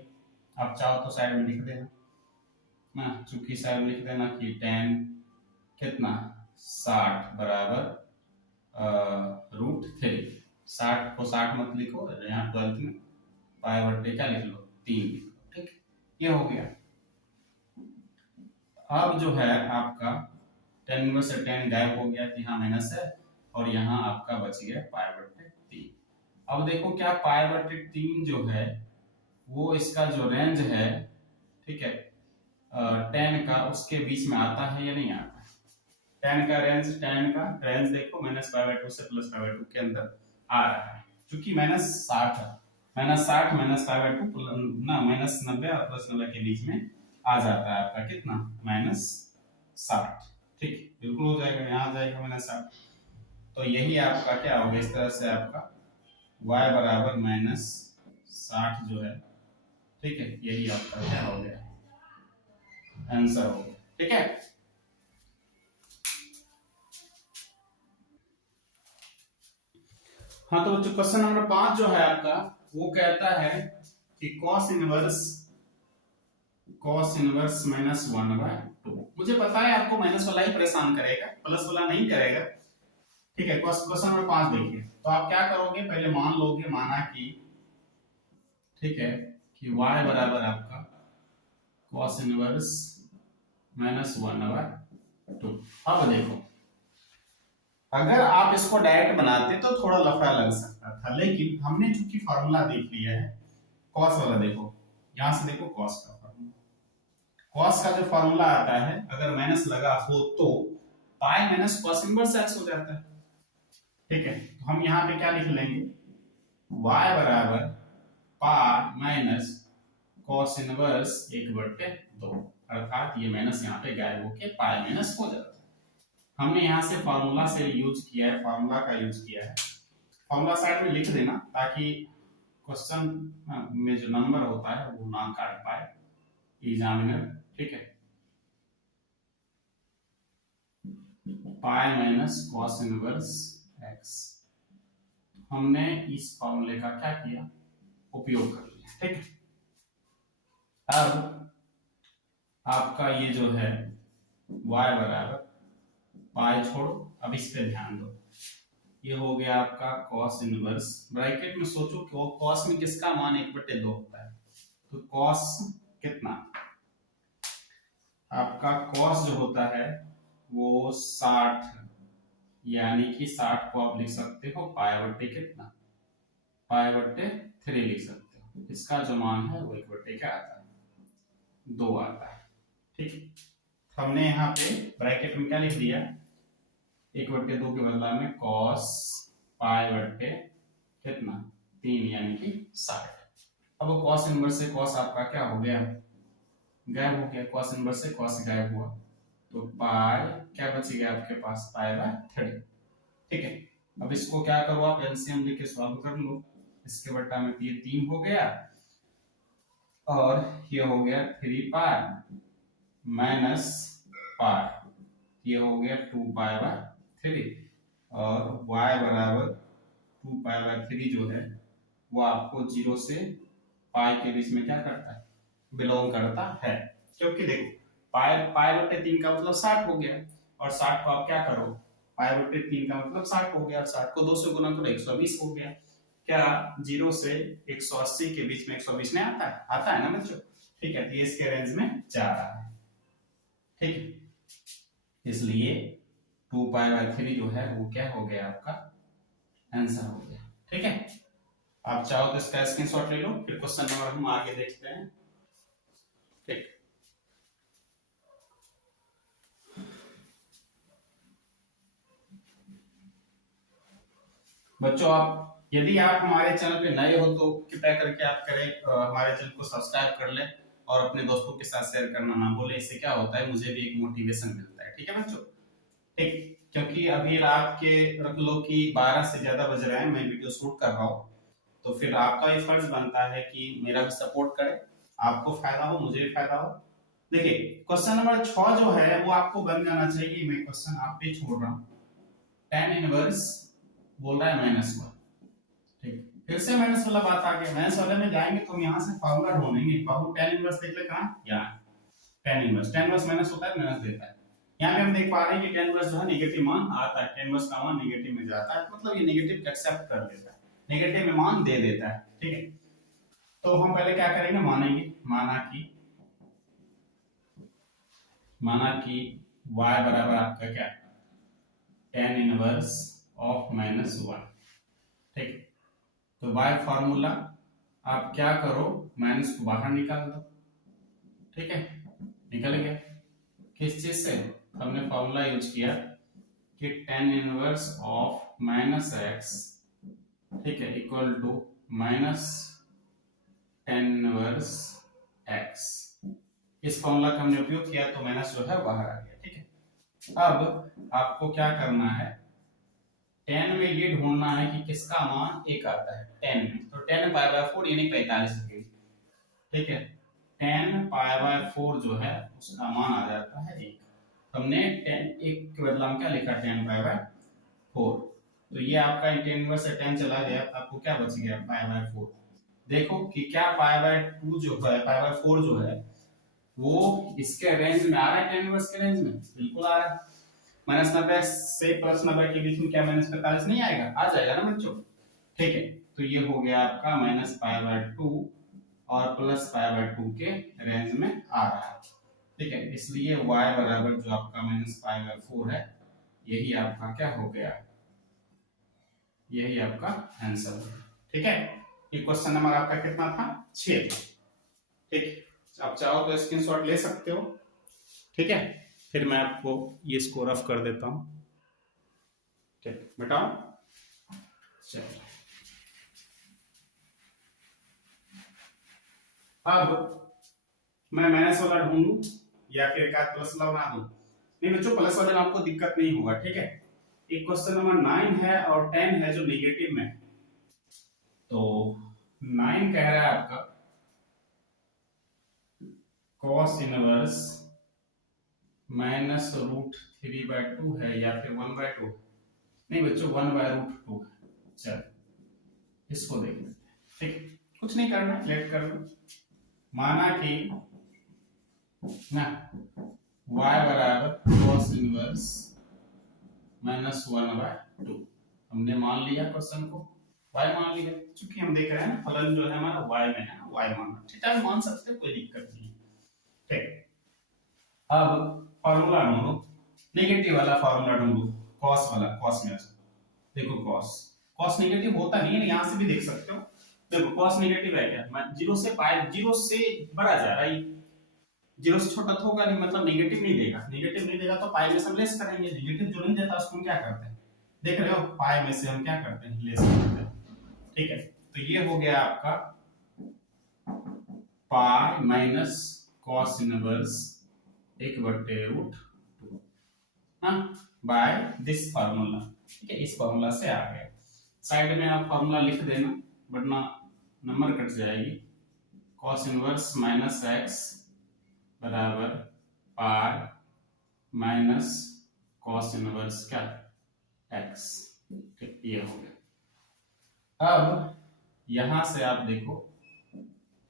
आप चाहो तो साइड में लिख देना ना, चूंकि साइड में लिख देना कि tan कितना 60 बराबर √3, 60 को 60 मत लिखो, यहाँ 12 में π/3 क्या लिख लो, 3 लिख लो, ठीक। ये हो गया। अब जो है आपका tan इनवर्स से tan गायब हो गया कि यहाँ माइनस है, और यहाँ आपका बच गया π/3। अब देखो क्या π/3 जो है वो इसका जो रेंज है, ठीक है, 10 का उसके बीच में आता है या नहीं आता है। 10 का रेंज देखो -π/2 से +π/2 के अंदर आ रहा है, क्योंकि -60 है, -60 -π/2 ना -90 और +90 के बीच में आ जाता है आपका कितना -60। ठीक, बिल्कुल हो जाएगा, यहाँ आ जाएगा -60। तो यही आपका क्या होगा, इस तरह से आपका y बराबर -60 जो है, ठीक है, यही आपका क्या हो गया आंसर हो गया। ठीक है, हाँ तो जो क्वेश्चन नंबर 5 जो है आपका, वो कहता है कि cos इनवर्स -1/2। मुझे पता है आपको माइनस वाला ही परेशान करेगा, प्लस वाला नहीं करेगा। ठीक है, क्वेश्चन नंबर 5 देखिए, तो आप क्या करोगे, पहले मान लोगे, माना कि ठीक है कि y बराबर आपका cos इनवर्स -1/2। अब देखो, अगर आप इसको डायरेक्ट बनाते तो थोड़ा लफड़ा लग सकता था, लेकिन हमने चूंकि फार्मूला देख लिया है cos वाला, देखो यहां से देखो cos का फार्मूला, cos का जो फार्मूला आता है, अगर माइनस लगा हो तो पाई माइनस cos इनवर्स x हो जाता है। ठीक है, तो हम यहाँ पे क्या लिख लेंगे, y बराबर पाई माइनस cos इनवर्स 1/2, अर्थात ये माइनस यहाँ पे गायब होके पाई माइनस हो जाता है। हमने यहाँ से फार्मूला से यूज किया है, फार्मूला का यूज किया है, फार्मूला साइड में लिख देना ताकि क्वेश्चन में जो नंबर होता है वो ना काट पाए एग्जामिनर। ठीक है, पाई माइनस cos इनवर्स x, हमने इस फार्मूले का क्या किया, उपयोग कर लिया। ठीक है, अब आपका ये जो है y बराबर पाई छोड़ो, अब इस पे ध्यान दो, ये हो गया आपका cos इनवर्स, ब्रैकेट में सोचो कि cos में किसका मान 1/2 होता है, तो cos कितना आपका cos जो होता है वो 60, यानी कि 60 को आप लिख सकते हो पाई/3 कितना, पाई/3 लिख सकते हो। इसका जो मान है वो 1/2 क्या आता है, 2 आता है। ठीक, हमने यहाँ पे ब्रैकेट में क्या लिख दिया, 1/2 के बदला में cos पाई/3 कितना 3, यानी कि 60। अब cos इनवर्स से cos आपका क्या हो गया, गायब हो गया, cos इनवर्स से cos गायब हुआ, तो पाई क्या बच गया आपके पास, पाई/3। ठीक है, अब इसको क्या करो आप एलसीएम लेके सॉल्व कर लो, इसके बट्टा में ये 3 हो गया और ये हो गया 3 पाई माइनस पाई, ये हो गया 2 पाई/3, और y बराबर 2 पाई/3 जो है वो आपको 0 से पाई के बीच में क्या करता है, बिलोंग करता है, क्योंकि देखो पाई/3 का मतलब 60 हो गया, और 60 को आप क्या करो, पाई/3 का मतलब 60 हो गया, 60 को 2 से गुना करो 120 हो गया। क्या 0 से 180 के बीच में 120 नहीं आता है, आता है ना बच्चों। ठीक है, तो ये इसके रेंज में जा रहा है। ठीक है, इसलिए 2 पाई/3 जो है वो क्या हो गया, आपका आंसर हो गया। ठीक है, आप चाहो तो इसका स्क्रीनशॉट ले लो, फिर क्वेश्चन नंबर हम आगे देखते हैं। ठीक, बच्चों आप यदि आप हमारे चैनल पे नए हो तो कृपया करके आप करें, हमारे चैनल को सब्सक्राइब कर लें और अपने दोस्तों के साथ शेयर करना ना भूलें। इससे क्या होता है, मुझे भी एक मोटिवेशन मिलता है। ठीक है बच्चों, ठीक, क्योंकि अभी रात के रख लो कि 12 से ज्यादा बज रहे हैं, मैं वीडियो शूट कर रहा हूँ, तो फिर आपका भी फर्ज बनता है कि मेरा भी सपोर्ट करें, आपको फायदा हो, मुझे भी फायदा हो। देखिए क्वेश्चन नंबर 6 जो है वो आपको बन जाना चाहिए, मैं क्वेश्चन आप पे छोड़ रहा हूँ। tan इनवर्स बोल रहा है -1, ठीक, फिर से माइनस वाला बात आ गया, माइनस वाले में जाएंगे तो हम यहाँ से फार्मूला ढूंढेंगे, बाबू tan इनवर्स देख ले कहां, यहाँ tan इनवर्स माइनस होता है, माइनस देता है। यहाँ पे हम देख पा रहे हैं कि tan इनवर्स जो है नेगेटिव मान आता है, tan इनवर्स का मान नेगेटिव में जाता है, मतलब ये नेगेटिव एक्सेप्ट कर लेता है, नेगेटिव में मान दे देता है। ठीक है, तो हम पहले क्या करेंगे, मानेंगे, माना कि y बराबर आपका क्या, tan इनवर्स ऑफ -1। ठीक, तो y फॉर्मूला आप क्या करो, माइनस को बाहर निकाल दो। ठीक है, निकल गया। किस चीज से? हमने फॉर्मूला यूज किया कि tan inverse of minus x, ठीक है, equal to minus tan inverse x. इस फॉर्मूला का हमने उपयोग किया तो माइनस जो है बाहर आ गया, ठीक है। अब आपको क्या करना है, tan में ये ढूंढना है कि किसका मान 1 आता है tan में, तो tan पाई बाय 4 यानी 45 डिग्री, ठीक है। tan पाई बाय 4 जो है उसका मान आ जाता है 1। हमने tan 1 के बदला में क्या लिखा, tan पाई बाय 4, तो ये आपका tan इनवर्स से tan चला गया, आपको क्या बच गया, पाई बाय 4। देखो कि क्या पाई बाय 2 जो है, पाई बाय 4 जो है वो इसके रेंज में आ रहा है, tan इनवर्स के रेंज में बिल्कुल आ रहा है। -90 से +90 के बीच में क्या -45 नहीं आएगा? आ जाएगा ना बच्चों, ठीक है। तो ये हो गया आपका -π/2 और +π/2 के रेंज में आ रहा है, ठीक है। इसलिए y बराबर जो आपका -π/4 है, यही आपका क्या हो गया, यही आपका आंसर है, ठीक है। ये क्वेश्चन नंबर आपका कितना था, 6, ठीक। आप चाहो तो स्क्रीनशॉट ले सकते हो, ठीक है। फिर मैं आपको ये इसको रफ कर देता हूं, ठीक बेटा। चलो अब मैं माइनस वाला ढूंढूं या फिर एक आध प्लस वाला बना दूं? नहीं बच्चों, प्लस वाले में आपको दिक्कत नहीं होगा, ठीक है। एक क्वेश्चन नंबर 9 है और 10 है जो नेगेटिव में, तो 9 कह रहा है आपका cos इनवर्स -√3/2 है या फिर 1/2, नहीं बच्चों 1/√2 है। चल इसको देख लेते हैं, ठीक, कुछ नहीं करना, लेट कर दो। माना कि ना y बराबर cos इनवर्स -1/2, हमने मान लिया क्वेश्चन को y मान लिया, क्योंकि हम देख रहे हैं ना फलन जो है हमारा y में है ना, y मानना, ठीक है, मान सकते हैं, कोई दिक्कत नहीं, ठीक। अब फार्मूला ढूंढो, नेगेटिव वाला फार्मूला ढूंढो, cos वाला, cos में देखो cos नेगेटिव होता नहीं है, यहां से भी देख सकते हो। देखो cos नेगेटिव है क्या, 0 से पाई, 0 से बड़ा जा रहा है, 0 से छोटा तो होगा नहीं, मतलब नेगेटिव नहीं देगा, नेगेटिव नहीं देगा तो पाई में से हम लेस करेंगे, नेगेटिव जो नहीं देता उसको हम क्या करते हैं, देख रहे हो, पाई में से हम क्या करते हैं, लेस करते हैं, ठीक है। तो ये हो गया आपका pi minus cos inverse 1/√2 by this formula, ठीक है, इस फार्मूला से आ गया। साइड में आप फार्मूला लिख देना, वरना नंबर कट जाएगी। cos इनवर्स -x बराबर पाई माइनस cos इनवर्स क्या, x, ठीक, ये हो गया। अब यहां से आप देखो,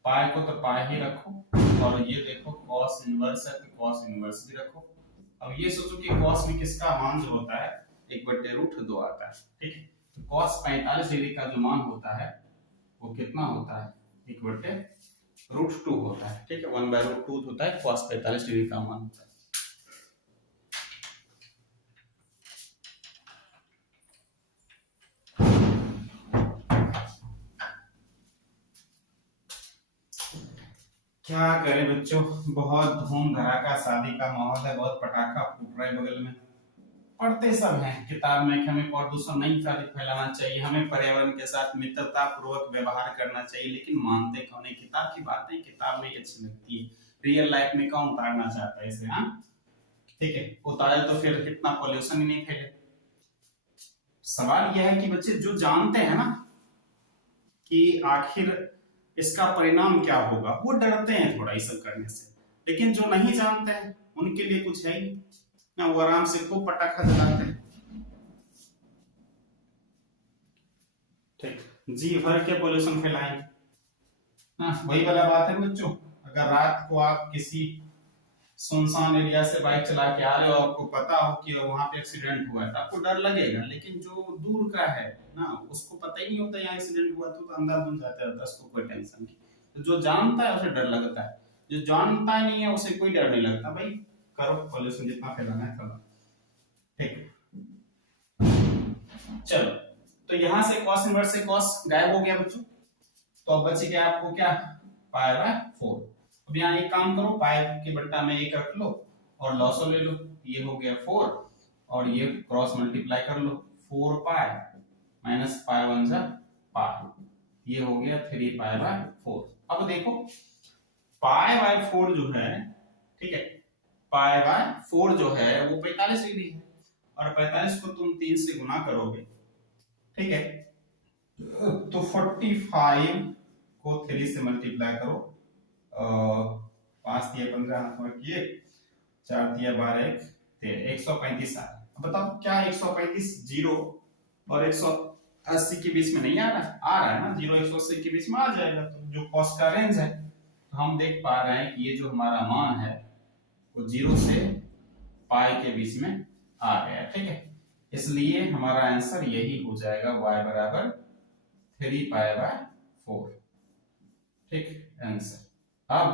पाई को तो पाई ही रखो, और ये देखो cos इनवर्स है तो cos इनवर्स भी रखो। अब ये सोचो कि cos में किसका मान जो होता है 1/√2 आता है, ठीक है। तो cos 45 डिग्री का जो मान होता है वो कितना होता है, 1/√2 होता है, ठीक है, 1/√2 होता है, cos 45 डिग्री का मान होता है। क्या करें बच्चों, बहुत धूम धड़ाका शादी का माहौल है, बहुत पटाखा फूट रहा है बगल में। पढ़ते सब हैं किताब में कि हमें प्रदूषण नहीं फैलाना चाहिए, हमें पर्यावरण के साथ मित्रता पूर्वक व्यवहार करना चाहिए, लेकिन मानते कौन है, किताब की बातें किताब में अच्छी लगती है, रियल लाइफ में कौन उतारना चाहता है इसे, हाँ, ठीक है। उतारे तो फिर इतना पॉल्यूशन ही नहीं फैले। सवाल यह है कि बच्चे जो जानते हैं ना कि आखिर इसका परिणाम क्या होगा, वो डरते हैं थोड़ा इस सब करने से, लेकिन जो नहीं जानते हैं उनके लिए कुछ है ही ना, वो आराम से खूब पटाखा जलाते हैं, ठीक, जी भर के पोल्यूशन फैलाएंगे ना। वही वाला बात है बच्चों, अगर रात को आप किसी सुनसान एरिया से बाइक चला के आ रहे हो, आपको पता हो कि वहां पे एक्सीडेंट हुआ है, तो आपको डर लगेगा, लेकिन जो दूर का है ना, उसको पता ही नहीं होता यहाँ एक्सीडेंट हुआ, तो अंधाधुंध जाता रहता है, उसको कोई टेंशन नहीं। तो जो जानता है उसे डर लगता है, जो जानता नहीं है उसे कोई डर नहीं लगता, भाई करो पोल्यूशन जितना फैलाना है फैलाओ, ठीक। चलो, तो यहां से cos इनवर्स से cos गायब हो गया बच्चों, तो अब बच गया आपको क्या, पाई बाय 4, अब यहाँ एक काम करो, पाई के बट्टा में एक रख लो और लॉसो ले लो, ये हो गया 4 और ये क्रॉस मल्टीप्लाई कर लो, 4 पाई माइनस पाई 1 जा पाई, ये हो गया 3 पाई बाय 4। अब देखो पाई बाय 4 जो है, ठीक है, पाई बाय 4 जो है वो 45 डिग्री है और 45 को तुम 3 से गुना करोगे, ठीक है, तो 45 को 3 से मल्टीप्लाई करो, 5 दिया 15 हाथ में किए, 4 दिया 12 1 13, 135 आ रहा है। अब बताओ क्या 135 जीरो और 180 के बीच में नहीं आ रहा? आ रहा है ना, 0 180 के बीच में आ जाएगा, तो जो कॉस का रेंज है, तो हम देख पा रहे हैं कि ये जो हमारा मान है वो 0 से पाई के बीच में आ गया, ठीक है, इसलिए हमारा आंसर यही हो जाएगा, y बराबर 3 पाई बाय 4, ठीक आंसर। अब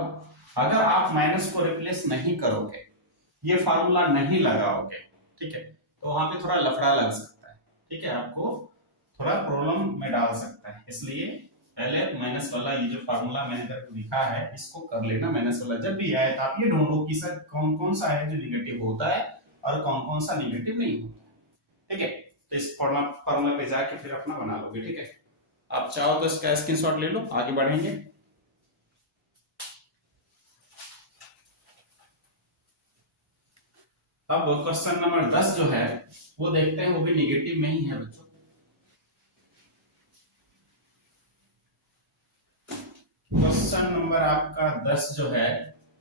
अगर आप माइनस को रिप्लेस नहीं करोगे, ये फार्मूला नहीं लगाओगे, ठीक है, तो वहां पे थोड़ा लफड़ा लग सकता है, ठीक है, आपको थोड़ा प्रॉब्लम में डाल सकता है, इसलिए पहले माइनस वाला ये जो फार्मूला मैंने इधर लिखा है इसको कर लेना। माइनस वाला जब भी आए तो आप ये ढूंढो कि सर कौन कौन सा है जो निगेटिव होता है और कौन कौन सा निगेटिव नहीं होता, ठीक है, तो इस फार्मूला पे जाके फिर अपना बना लोगे, ठीक है। आप चाहो तो इसका स्क्रीनशॉट ले लो, आगे बढ़ेंगे। अब क्वेश्चन नंबर 10 जो है वो देखते हैं, वो भी निगेटिव में ही है बच्चों। क्वेश्चन नंबर आपका 10 जो है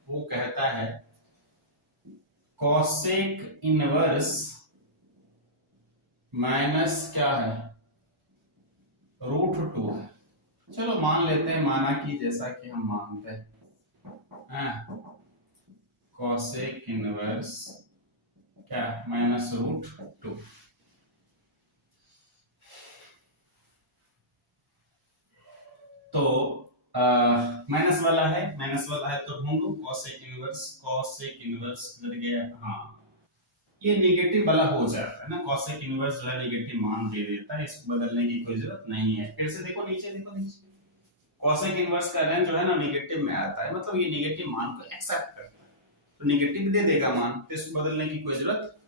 वो कहता है कॉसेक इनवर्स माइनस क्या है, √2 है। चलो मान लेते हैं, माना कि जैसा कि हम मानते हैं, कॉसेक इनवर्स क्या -√2, तो माइनस वाला है तो ढूंढो कॉसेक इनवर्स कर गया, हाँ ये निगेटिव वाला हो जाता है ना, कॉसेक इनवर्स जो है निगेटिव मान दे देता है, इसको बदलने की कोई जरूरत नहीं है। फिर से देखो नीचे, कॉसेक इनवर्स का रेंज जो है ना निगेटिव में आता है, मतलब ये निगेटिव मान को एक्सेप्ट करता है, तो निगेटिव दे देगा मान, तो इसको बदलने की कोई जरूरत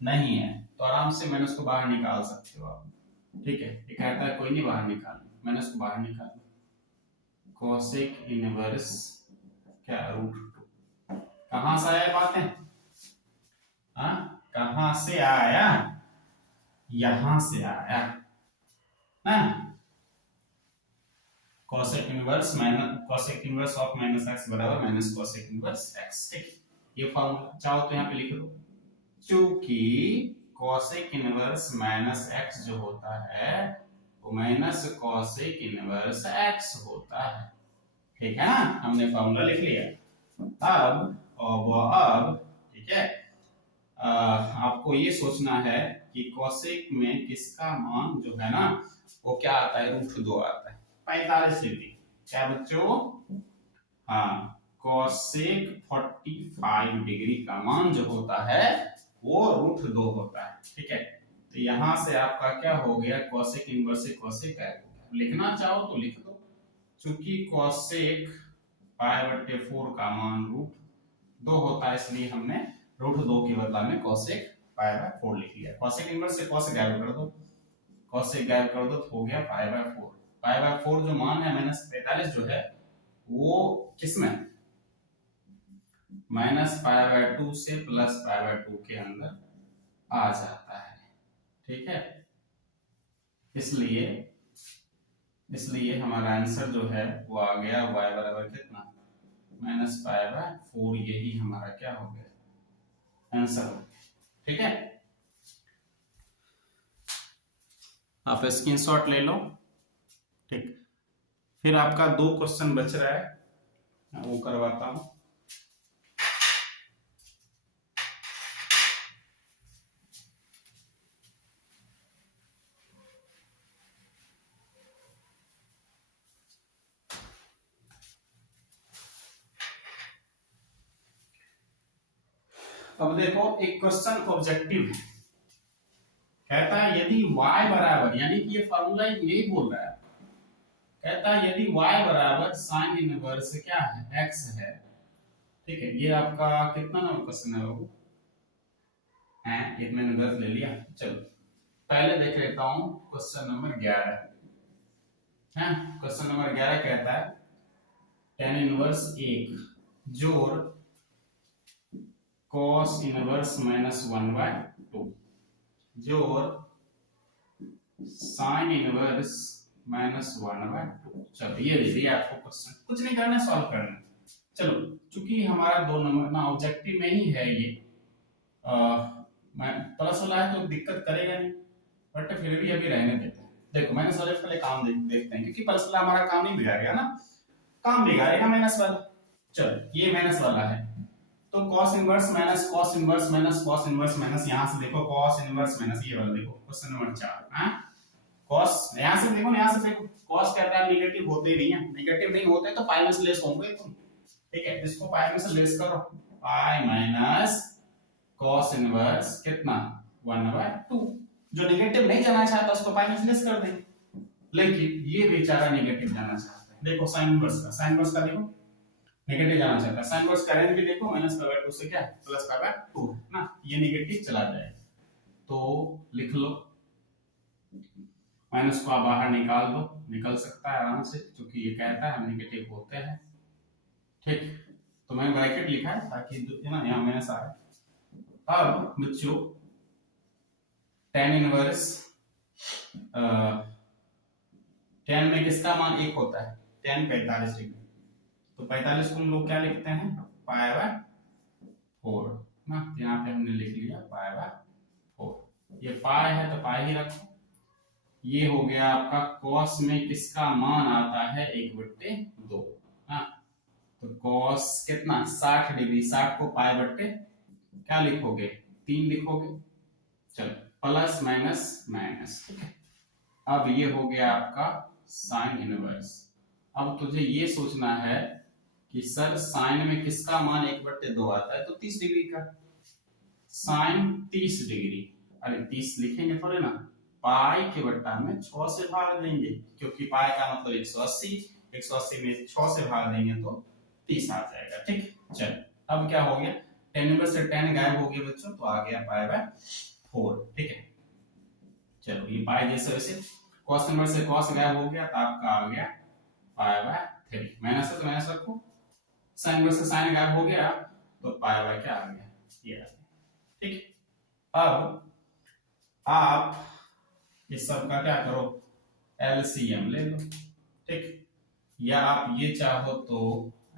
नहीं है, तो आराम से मैंने उसको बाहर निकाल सकते हो आप, ठीक है। ये कहता है कोई नहीं बाहर निकाल, मैंने उसको बाहर निकाल, कॉसेक इनवर्स क्या √2, कहां से आया बातें, कहां से आया, यहां से आया ना, cosec इनवर्स ऑफ -x बराबर माइनस cosec इनवर्स x, ठीक, ये फॉर्मूला चाहो तो यहाँ पे लिख दो, क्योंकि cosec इनवर्स -x जो होता है वो माइनस cosec इनवर्स x होता है, ठीक है ना, हमने फॉर्मूला लिख लिया। अब ठीक है, आपको ये सोचना है कि कॉसेक में किसका मान जो है ना वो क्या आता है, √2 आता है, 45 डिग्री, क्या बच्चों, हाँ कॉसेक 45 डिग्री का मान जो होता है वो √2 होता है, ठीक है, तो यहां से आपका क्या हो गया, कॉसेक इनवर्स से कॉसेक गायब हो गया, लिखना चाहो तो लिख दो, चूंकि कॉसेक π/4 का मान √2 होता है, इसलिए हमने √2 के बदला में cosec π/4 लिख लिया। cosec इनवर्स से cos गायब कर दो, cosec गायब कर दो तो हो गया π/4, π/4 जो मान है -45 जो है वो किसमें, -π/2 से +π/2 के अंदर आ जाता है, ठीक है, इसलिए हमारा आंसर जो है वो आ गया y बराबर कितना, -π/4, यही हमारा क्या हो गया आंसर हो गया, ठीक है। आप स्क्रीनशॉट ले लो, ठीक, फिर आपका 2 क्वेश्चन बच रहा है, वो करवाता हूं। अब देखो एक क्वेश्चन ऑब्जेक्टिव है, कहता है यदि y बराबर, यानी कि ये फॉर्मूला यही बोल रहा है, कहता है यदि y बराबर साइन इनवर्स क्या है x है, ठीक है। ये आपका कितना नंबर क्वेश्चन है बाबू? है एक मैंने गलत ले लिया। चलो पहले देख लेता हूं क्वेश्चन नंबर 11 है। क्वेश्चन नंबर 11 कहता है tan इनवर्स 1 जोड़ cos इनवर्स -1/2 जोड़ sin इनवर्स -1/2। चलो ये दे दिया आपको क्वेश्चन, कुछ नहीं करना, सॉल्व करना। चलो चूंकि हमारा 2 नंबर ना ऑब्जेक्टिव में ही है ये, मैं प्लस वाला है तो दिक्कत करेगा नहीं, बट फिर भी अभी रहने देते हैं। देखो माइनस वाले पहले काम देखते हैं, क्योंकि प्लस वाला हमारा काम नहीं बिगाड़ेगा ना, काम बिगाड़ेगा माइनस वाला। चलो ये माइनस वाला है तो cos inverse minus cos inverse minus cos inverse minus, यहां से देखो cos इनवर्स माइनस, ये वाला देखो क्वेश्चन नंबर 4 हां cos, यहां से देखो, यहां से देखो cos कहता है नेगेटिव होते नहीं है, नेगेटिव नहीं होते तो पाई में से लेस होंगे तुम, ठीक है। इसको पाई में से लेस करो, पाई माइनस cos इनवर्स कितना 1/2। जो नेगेटिव नहीं जाना चाहता उसको पाई में से लेस कर देंगे, लेकिन ये बेचारा नेगेटिव जाना चाहता है। देखो साइन इनवर्स का, साइन इनवर्स का देखो नेगेटिव जाना चाहता है, साइन इनवर्स का रेंज भी देखो -π/2 से क्या प्लस π/2 ना, ये नेगेटिव चला जाएगा तो लिख लो, माइनस को आप बाहर निकाल दो, निकल सकता है आराम से, क्योंकि ये कहता है नेगेटिव होते हैं, ठीक। तो मैंने ब्रैकेट लिखा है ताकि ना यहाँ माइनस आ रहा है। अब बच्चों tan इनवर्स tan में किसका मान 1 होता है, tan 45 डिग्री, तो 45 को हम लोग क्या लिखते हैं π/4 ना, यहाँ पे हमने लिख लिया π/4। ये पाई है तो पाई ही रखो। ये हो गया आपका cos में किसका मान आता है 1/2 हाँ, तो cos कितना 60 डिग्री, 60 को π/, क्या लिखोगे 3 लिखोगे। चलो प्लस माइनस माइनस, ठीक है। अब ये हो गया आपका साइन इनवर्स। अब तुझे ये सोचना है कि सर साइन में किसका मान 1/2 आता है, तो 30 डिग्री का, साइन 30 डिग्री, अरे 30 लिखेंगे थोड़े ना, पाई के बट्टा में 6 से भाग देंगे, क्योंकि पाई का मतलब 180, 180 में 6 से भाग देंगे तो 30 आ जाएगा, ठीक। चलो अब क्या हो गया, tan इनवर्स से tan गायब हो गया बच्चों, तो आ गया π/4, ठीक है। चलो ये पाई जैसे वैसे, cos इनवर्स से cos गायब हो गया तो आपका आ गया π/3, माइनस है तो माइनस रखो, sin इनवर्स से sin गायब हो गया तो π/, क्या आ गया ये आ गया, ठीक। अब आप इस सब का क्या करो एलसीएम ले लो, ठीक, या आप ये चाहो तो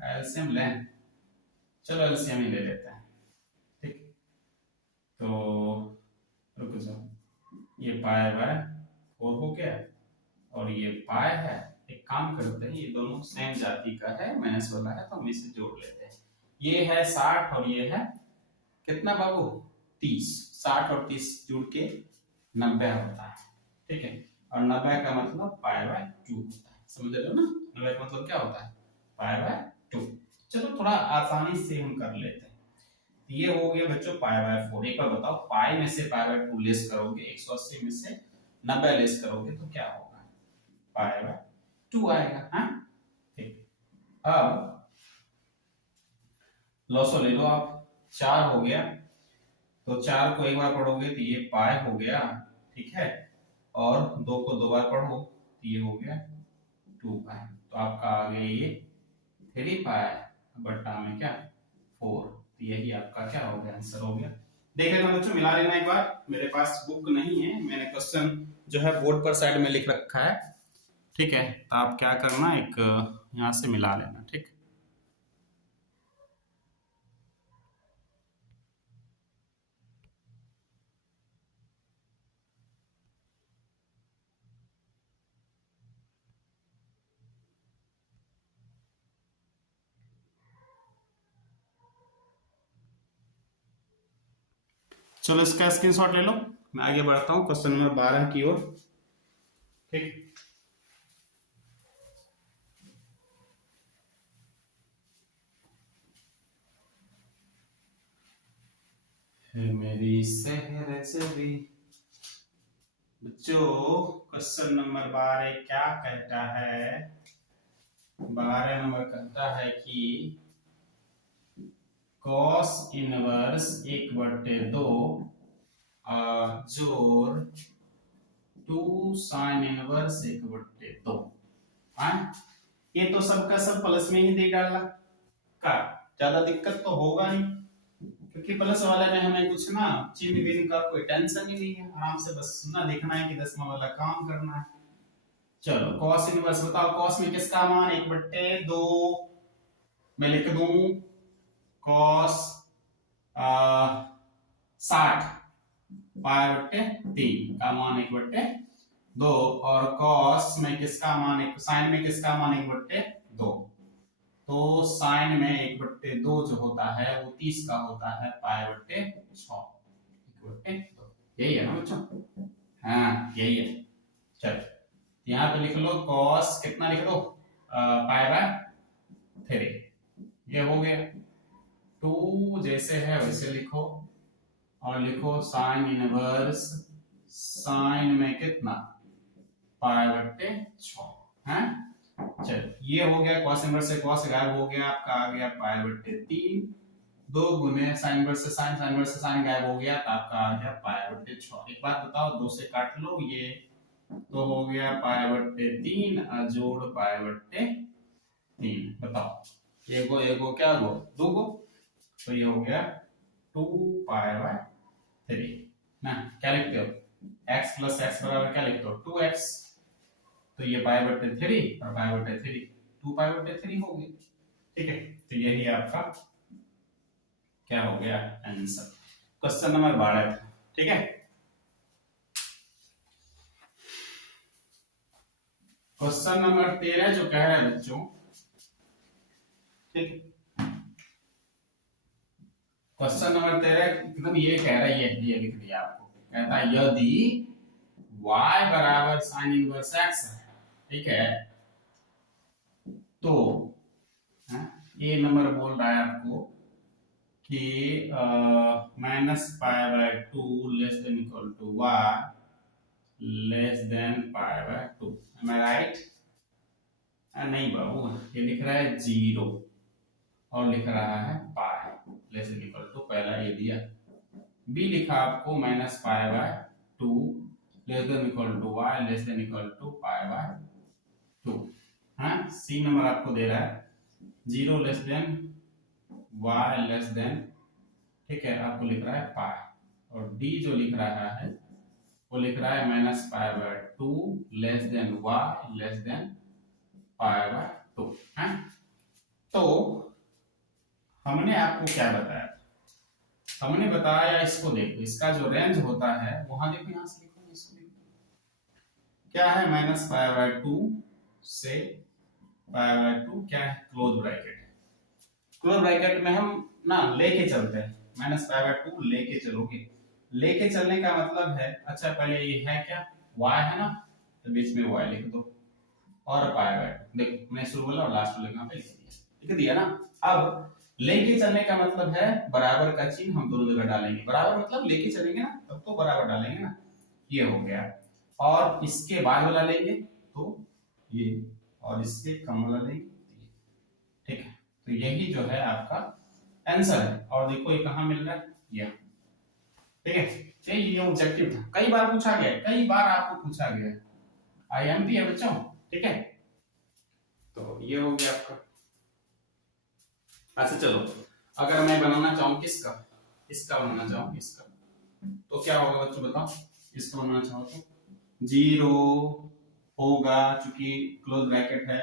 एलसीएम लें, चलो एलसीएम ही ले लेते हैं, ठीक। तो रुक जाओ, ये π/4 हो गया और ये पाई है, एक काम करते हैं, ये दोनों सेम जाति का है, माइनस वाला है तो हम इसे जोड़ लेते हैं। ये है 60 और ये है कितना बाबू 30, 60 और 30 जुड़ के 90 होता है, ठीक है। और 90 का मतलब π/2 होता है, समझ रहे हो ना, 90 का मतलब क्या होता है π/2। चलो थोड़ा आसानी से हम कर लेते हैं। ये हो गया बच्चों π/4। एक बार बताओ पाई में से π/2 लेस करोगे, 180 में से 90 लेस करोगे तो क्या होगा π/2 आएगा, हाँ ठीक। अब लॉसो ले लो आप, 4 हो गया तो 4 को एक बार पढ़ोगे तो ये पाई हो गया, ठीक है, और 2 को 2 बार पढ़ो तो ये हो गया 2 पाई, तो आपका आ गया ये 3 पाई बट्टा में क्या 4, तो यही आपका क्या हो गया आंसर हो गया। देख लेना बच्चों, मिला लेना एक बार, मेरे पास बुक नहीं है, मैंने क्वेश्चन जो है बोर्ड पर साइड में लिख रखा है, ठीक है। तो आप क्या करना, एक यहाँ से मिला लेना, ठीक। चलो इसका स्क्रीनशॉट ले लो, मैं आगे बढ़ता हूँ क्वेश्चन नंबर 12 की ओर, ठीक। मेरी शहर चली बच्चों, क्वेश्चन नंबर 12 क्या कहता है, 12 नंबर कहता है कि cos इनवर्स 1/2 जोड़ 2 sin इनवर्स 1/2। हाँ, ये तो सबका सब प्लस में ही दे डाला का, ज्यादा दिक्कत तो होगा नहीं, क्योंकि प्लस वाले में हमें कुछ ना चिन्ह विन्ह का कोई टेंशन ही नहीं है, आराम से बस ना देखना है कि दसवां वाला काम करना है। चलो cos इनवर्स बताओ, cos में किसका मान 1/2, मैं लिख दूं cos 60 π/3 का मान 1/2, और cos में किसका मान, sin में किसका मान 1/2, तो साइन में 1/2 जो होता है वो 30 का होता है π/6, 1/2। यही है ना बच्चों? हाँ यही है। चलो यहाँ पे लिख लो cos कितना लिख दो π/3, ये हो गया। 2 जैसे है वैसे लिखो, और लिखो साइन इनवर्स साइन में कितना π/6 है। चलो ये हो गया, cos इनवर्स से cos गायब हो गया, आपका आ गया π/3, 2 गुने साइन इनवर्स से साइन, साइन इनवर्स से साइन गायब हो गया, तो आपका आ गया π/6। एक बात बताओ, 2 से काट लो, ये तो हो गया π/3 जोड़ π/3, बताओ एगो एगो क्या गो, 2 गो, तो ये हो गया 2π/3 ना। क्या लिखते हो, x + x बराबर क्या लिखते हो 2x, तो ये π/3 और π/3 2π/3 हो गई। ठीक है, तो यही आपका क्या हो गया आंसर, क्वेश्चन नंबर 12 था। ठीक है, क्वेश्चन नंबर 13 जो कह रहा है बच्चों, ठीक, क्वेश्चन नंबर 13 एकदम ये कह रहा है, ये लिख दिया आपको, कहता है यदि y बराबर sin इनवर्स x है, ठीक है, तो ये नंबर बोल रहा है आपको कि -π/2 less than equal to y less than π/2, am I right? नहीं बाबू, ये लिख रहा है 0 और लिख रहा है pi less than equal to, पहला ये दिया, b लिखा आपको -π/2 less than equal to y less than equal to π/2। हाँ, सी नंबर आपको दे रहा है 0 less than y less than, ठीक है, आपको लिख रहा है पाई, और d जो लिख रहा है वो लिख रहा है -π/2 less than y less than π/2 है। तो हमने आपको क्या बताया, हमने बताया इसको देखो, इसका जो रेंज होता है वहां देखो, यहां से लिखो, इसको देखो क्या है, -π/2 से π/2 क्या है, क्लोज ब्रैकेट है। क्लोज ब्रैकेट में हम ना लेके चलते हैं, -π/2 लेके चलोगे, लेके चलने का मतलब है, अच्छा पहले ये है क्या, y है ना, तो बीच में y लिख दो, और π/2 देखो, मैं शुरू वाला और लास्ट वाला यहाँ पे लिख दिया ना। अब लेके चलने का मतलब है बराबर का चिन्ह हम दोनों जगह डालेंगे, बराबर मतलब लेके चलेंगे ना तब तो बराबर डालेंगे ना, ये हो गया, और इसके बाद वाला लेंगे तो ये, और इससे कम वाला लेंगे, ठीक है, तो यही जो है आपका आंसर है। और देखो ये कहां मिल रहा है, ये, ठीक है, तो ये ऑब्जेक्टिव था, कई बार पूछा गया, कई बार आपको पूछा गया, आईएमपी है बच्चों, ठीक है, तो ये हो गया आपका। अच्छा चलो, अगर मैं बनाना चाहूं किसका, इसका बनाना चाहूं इसका, तो क्या होगा बच्चों बताओ, इसका बनाना चाहो तो 0 होगा, चूंकि क्लोज ब्रैकेट है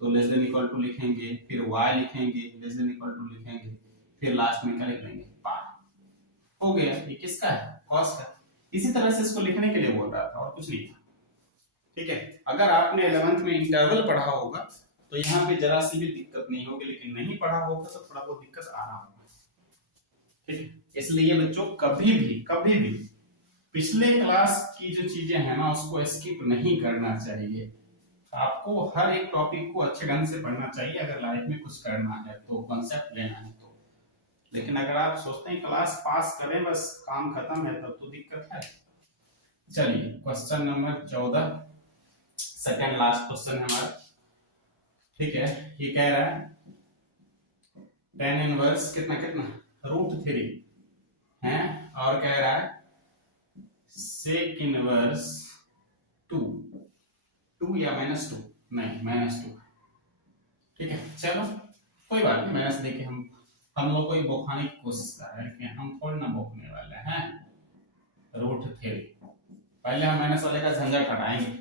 तो लेस देन इक्वल टू लिखेंगे, फिर y लिखेंगे, लेस देन इक्वल टू लिखेंगे, फिर लास्ट में क्या लिख लेंगे, पाई, हो गया। ये किसका है, cos का। इसी तरह से इसको लिखने के लिए बोल रहा था और कुछ नहीं था, ठीक है। अगर आपने 11th में इंटरवल पढ़ा होगा तो यहाँ पे जरा सी भी दिक्कत नहीं होगी, लेकिन नहीं पढ़ा होगा तो थोड़ा बहुत दिक्कत आ रहा होगा, ठीक है। इसलिए बच्चों कभी भी पिछले क्लास की जो चीजें हैं ना उसको स्किप नहीं करना चाहिए, आपको हर एक टॉपिक को अच्छे ढंग से पढ़ना चाहिए अगर लाइफ में कुछ करना है तो, कॉन्सेप्ट लेना है तो। लेकिन अगर आप सोचते हैं क्लास पास करें बस काम खत्म है, तब तो दिक्कत है। चलिए question number 14, second last question है हमारा, ठीक है, ये कह रहा है tan इनवर्स कितना कितना √3 है, और कह रहा है sec इनवर्स 2 या -2, नहीं -2। ठीक है, चलो कोई बात नहीं, माइनस देके हम लोग को बोखाने की कोशिश कर रहे हैं कि हम थोड़ी ना बोखने वाले हैं। √3 पहले हम माइनस वाले का झंझट हटाएंगे।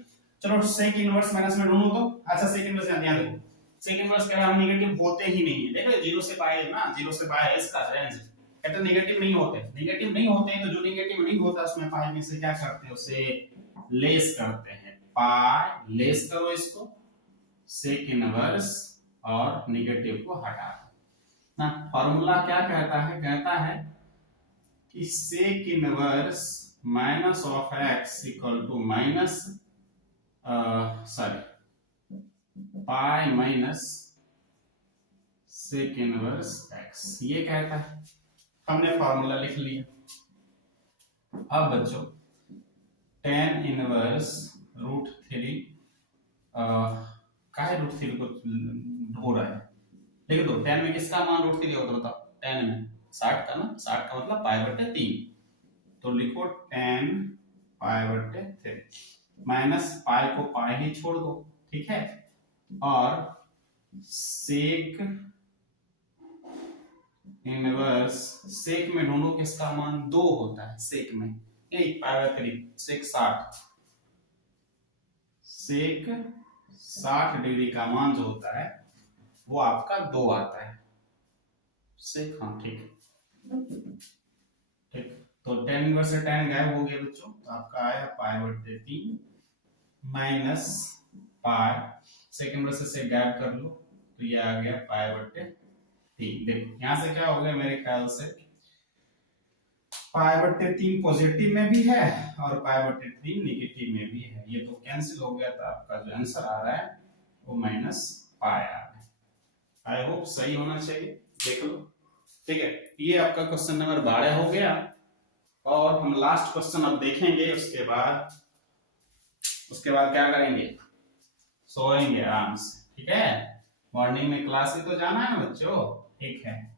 चलो सेक इनवर्स माइनस में ढूंढो तो। अच्छा सेक इनवर्स ध्यान देखो, सेक इनवर्स के हम नेगेटिव होते ही नहीं है। देखो 0 से पाई है ना, 0 से पाई है इसका रेंज, कहते हैं नेगेटिव नहीं होते। नेगेटिव नहीं होते तो जो नेगेटिव नहीं होता उसमें पाई में से क्या करते हैं, उसे लेस करते हैं। पाई लेस करो इसको, सेक इनवर्स और नेगेटिव को हटा दो ना। फॉर्मूला क्या कहता है, कहता है कि sec inverse minus of x equal to minus pi minus sec inverse x, ये कहता है। हमने फॉर्मूला लिख लिया। अब बच्चों tan इनवर्स √3 काहे √3 को ढो रहा है, देखो तो tan में किसका मान √3 होता था, tan में 60 का ना, 60 का मतलब π/3, तो लिखो tan π/3 माइनस पाई को पाई ही छोड़ दो, ठीक है। और सेक इनवर्स, सेक में ढूंढो किसका मान 2 होता है, सेक में यही π/3, सेक 60, सेक 60 डिग्री का मान जो होता है वो आपका 2 आता है सेक। हाँ ठीक ठीक, तो tan इनवर्स से tan गायब हो गया बच्चों, तो आपका आया π/3 माइनस पाई, सेक इनवर्स से गायब कर लो तो ये आ गया π/3। देखो यहां से क्या हो गया, मेरे ख्याल से π/3 पॉजिटिव में भी है और π/3 नेगेटिव में भी है, ये तो कैंसिल हो गया, तो आपका जो आंसर आ रहा है वो माइनस पाई आ रहा है। आई होप सही होना चाहिए, देख लो। ठीक है, ये आपका क्वेश्चन नंबर 12 हो गया। और हम लास्ट क्वेश्चन अब देखेंगे, उसके बाद क्या करेंगे, सोएंगे आराम से। ठीक है, मॉर्निंग में क्लास ही तो जाना है बच्चों, ठीक है।